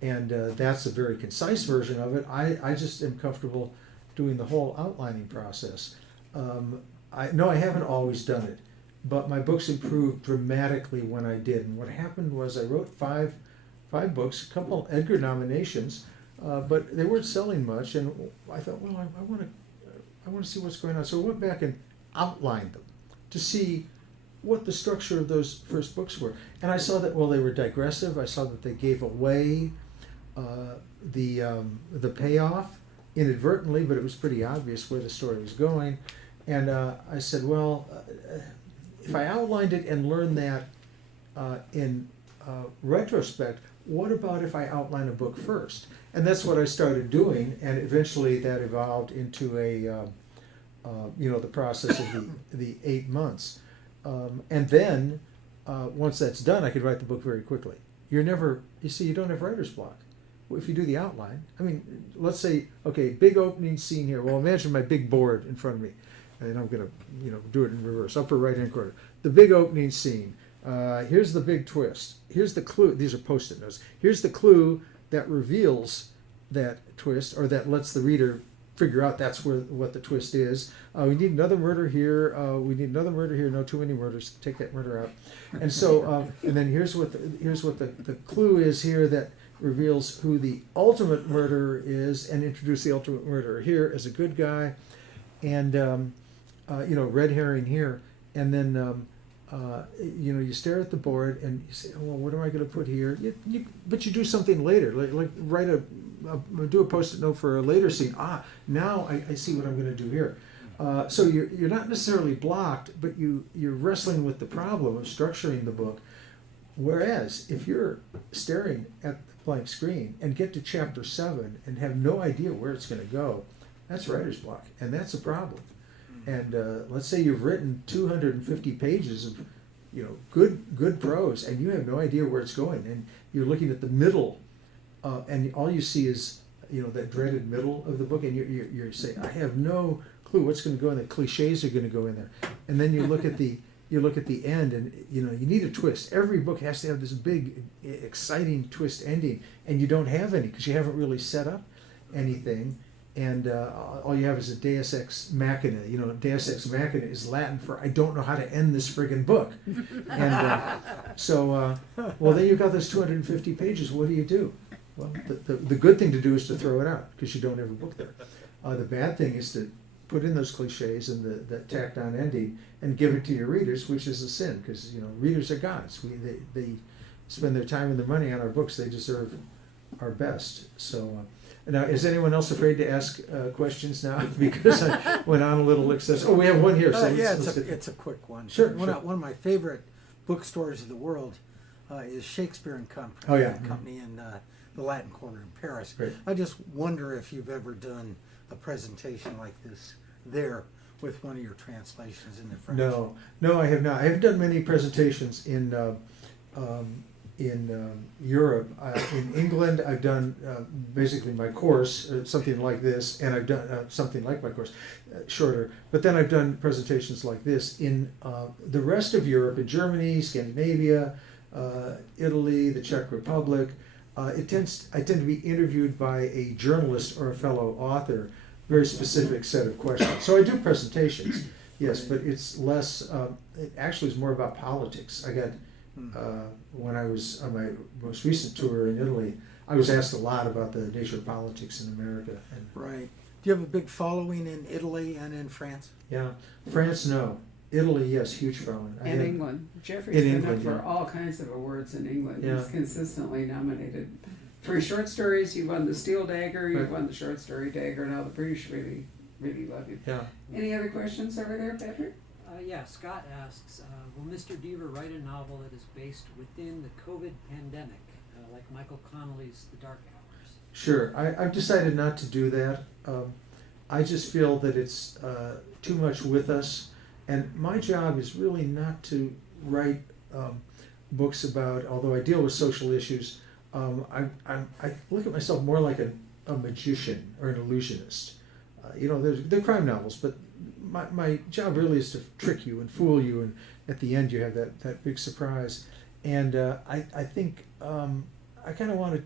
And that's a very concise version of it. I just am comfortable doing the whole outlining process. I haven't always done it, but my books improved dramatically when I did. And what happened was I wrote five books, a couple Edgar nominations, but they weren't selling much. And I thought, well, I want to see what's going on. So I went back and outlined them to see what the structure of those first books were. And I saw that, well, they were digressive. I saw that they gave away the payoff inadvertently, but it was pretty obvious where the story was going. And I said, well, if I outlined it and learned that in retrospect, what about if I outline a book first? And that's what I started doing, and eventually that evolved into the process of the 8 months. And then, once that's done, I could write the book very quickly. You don't have writer's block. Well, if you do the outline, let's say, okay, big opening scene here. Well, imagine my big board in front of me, and I'm going to, do it in reverse, upper right-hand corner. The big opening scene. Here's the big twist. Here's the clue. These are Post-it notes. Here's the clue that reveals that twist, or that lets the reader figure out that's what the twist is. We need another murder here. We need another murder here. No, too many murders. Take that murder out. And so, and then here's what the clue is here that reveals who the ultimate murderer is, and introduce the ultimate murderer here as a good guy, and red herring here, and then you stare at the board and you say, oh, well, what am I going to put here? But you do something later, like write do a Post-it note for a later scene. Now I see what I'm going to do here. So you're not necessarily blocked, but you're wrestling with the problem of structuring the book. Whereas if you're staring at the blank screen and get to chapter 7 and have no idea where it's going to go, that's writer's block, and that's a problem. And let's say you've written 250 pages of good prose, and you have no idea where it's going, and you're looking at the middle, and all you see is that dreaded middle of the book, and you're saying, I have no clue what's going to go in there. Cliches are going to go in there, and then you look at the end, and you need a twist. Every book has to have this big, exciting twist ending, and you don't have any because you haven't really set up anything, and all you have is a Deus Ex Machina. Deus Ex Machina is Latin for I don't know how to end this friggin' book, and well, then you've got those 250 pages. What do? Well, the good thing to do is to throw it out because you don't have a book there. The bad thing is to put in those cliches and the tacked on ending and give it to your readers, which is a sin because readers are gods. They spend their time and their money on our books. They deserve our best. So now, is anyone else afraid to ask questions now? Because I went on a little excess. Oh, we have one here. So Yeah, let's get- it's a quick one. Sure, One sure. of my favorite bookstores of the world is Shakespeare and Company. Oh, yeah. Company in the Latin Quarter in Paris. Great. I just wonder if you've ever done a presentation like this there with one of your translations in the French. No, I have not. I have done many presentations in Europe. In England, I've done basically my course, something like this, and I've done something like my course, shorter. But then I've done presentations like this in the rest of Europe, in Germany, Scandinavia, Italy, the Czech Republic. I tend to be interviewed by a journalist or a fellow author, very specific set of questions. So I do presentations, yes, but it's less. It actually is more about politics. I got. When I was on my most recent tour in Italy, I was asked a lot about the nature of politics in America. And Right. Do you have a big following in Italy and in France? yeah, France, no. Italy, yes, huge following. I In had- England. Jeffrey's In been England, up for yeah. all kinds of awards in England. Yeah. He's consistently nominated. For his short stories, you won the Steel Dagger, you Right. won the Short Story Dagger. Now the British really, really love you. Yeah. Any other questions over there, Patrick? Yeah, Scott asks, will Mr. Deaver write a novel that is based within the COVID pandemic, like Michael Connelly's The Dark Hours? Sure. I've decided not to do that. I just feel that it's too much with us, and my job is really not to write books about. Although I deal with social issues, I look at myself more like a magician or an illusionist. They're crime novels, but my job really is to trick you and fool you, and at the end you have that big surprise. And I think I kind of want to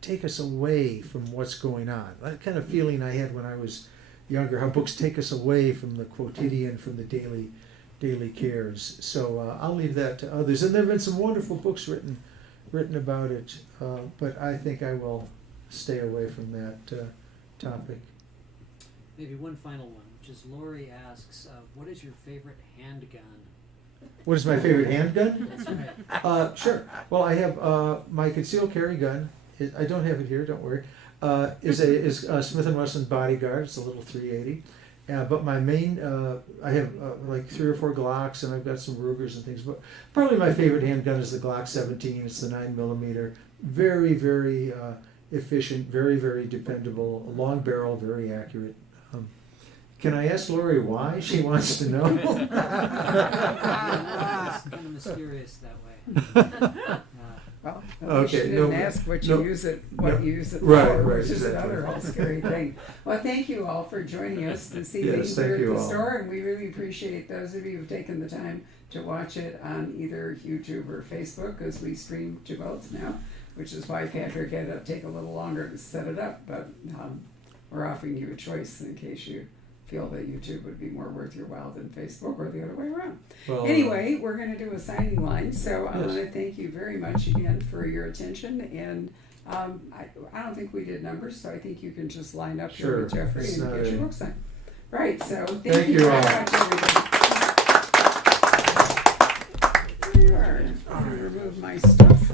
take us away from what's going on. That kind of feeling I had when I was younger, how books take us away from the quotidian, from the daily cares. So I'll leave that to others. And there have been some wonderful books written about it, but I think I will stay away from that topic. Maybe one final one, which is Lori asks, what is your favorite handgun? What is my favorite handgun? That's right. Sure. Well, I have my concealed carry gun. I don't have it here. Don't worry. Is a Smith & Wesson Bodyguard. It's a little .380. But my main, I have like 3 or 4 Glocks, and I've got some Rugers and things. But probably my favorite handgun is the Glock 17. It's the 9mm. Very, very efficient. Very, very dependable. A long barrel. Very accurate. Can I ask Lori why she wants to know? It's kind of mysterious that way. Well, Okay, you didn't no, ask what no, you use it, no, you use it right, for, right, which is exactly. another whole scary thing. Well, thank you all for joining us this evening Yes, thank here at you the all. store, and we really appreciate those of you who've taken the time to watch it on either YouTube or Facebook, because we stream to both now, which is why Patrick had to take a little longer to set it up, but we're offering you a choice in case you feel that YouTube would be more worth your while than Facebook, or the other way around. Well, Anyway, we're going to do a signing line, so I Yes. want to thank you very much again for your attention. And I don't think we did numbers, so I think you can just line up here with Sure. Jeffrey It's and not get your a- book signed. Right, so Thank thank you you very all. much, everybody. All right, I'm going to remove my stuff.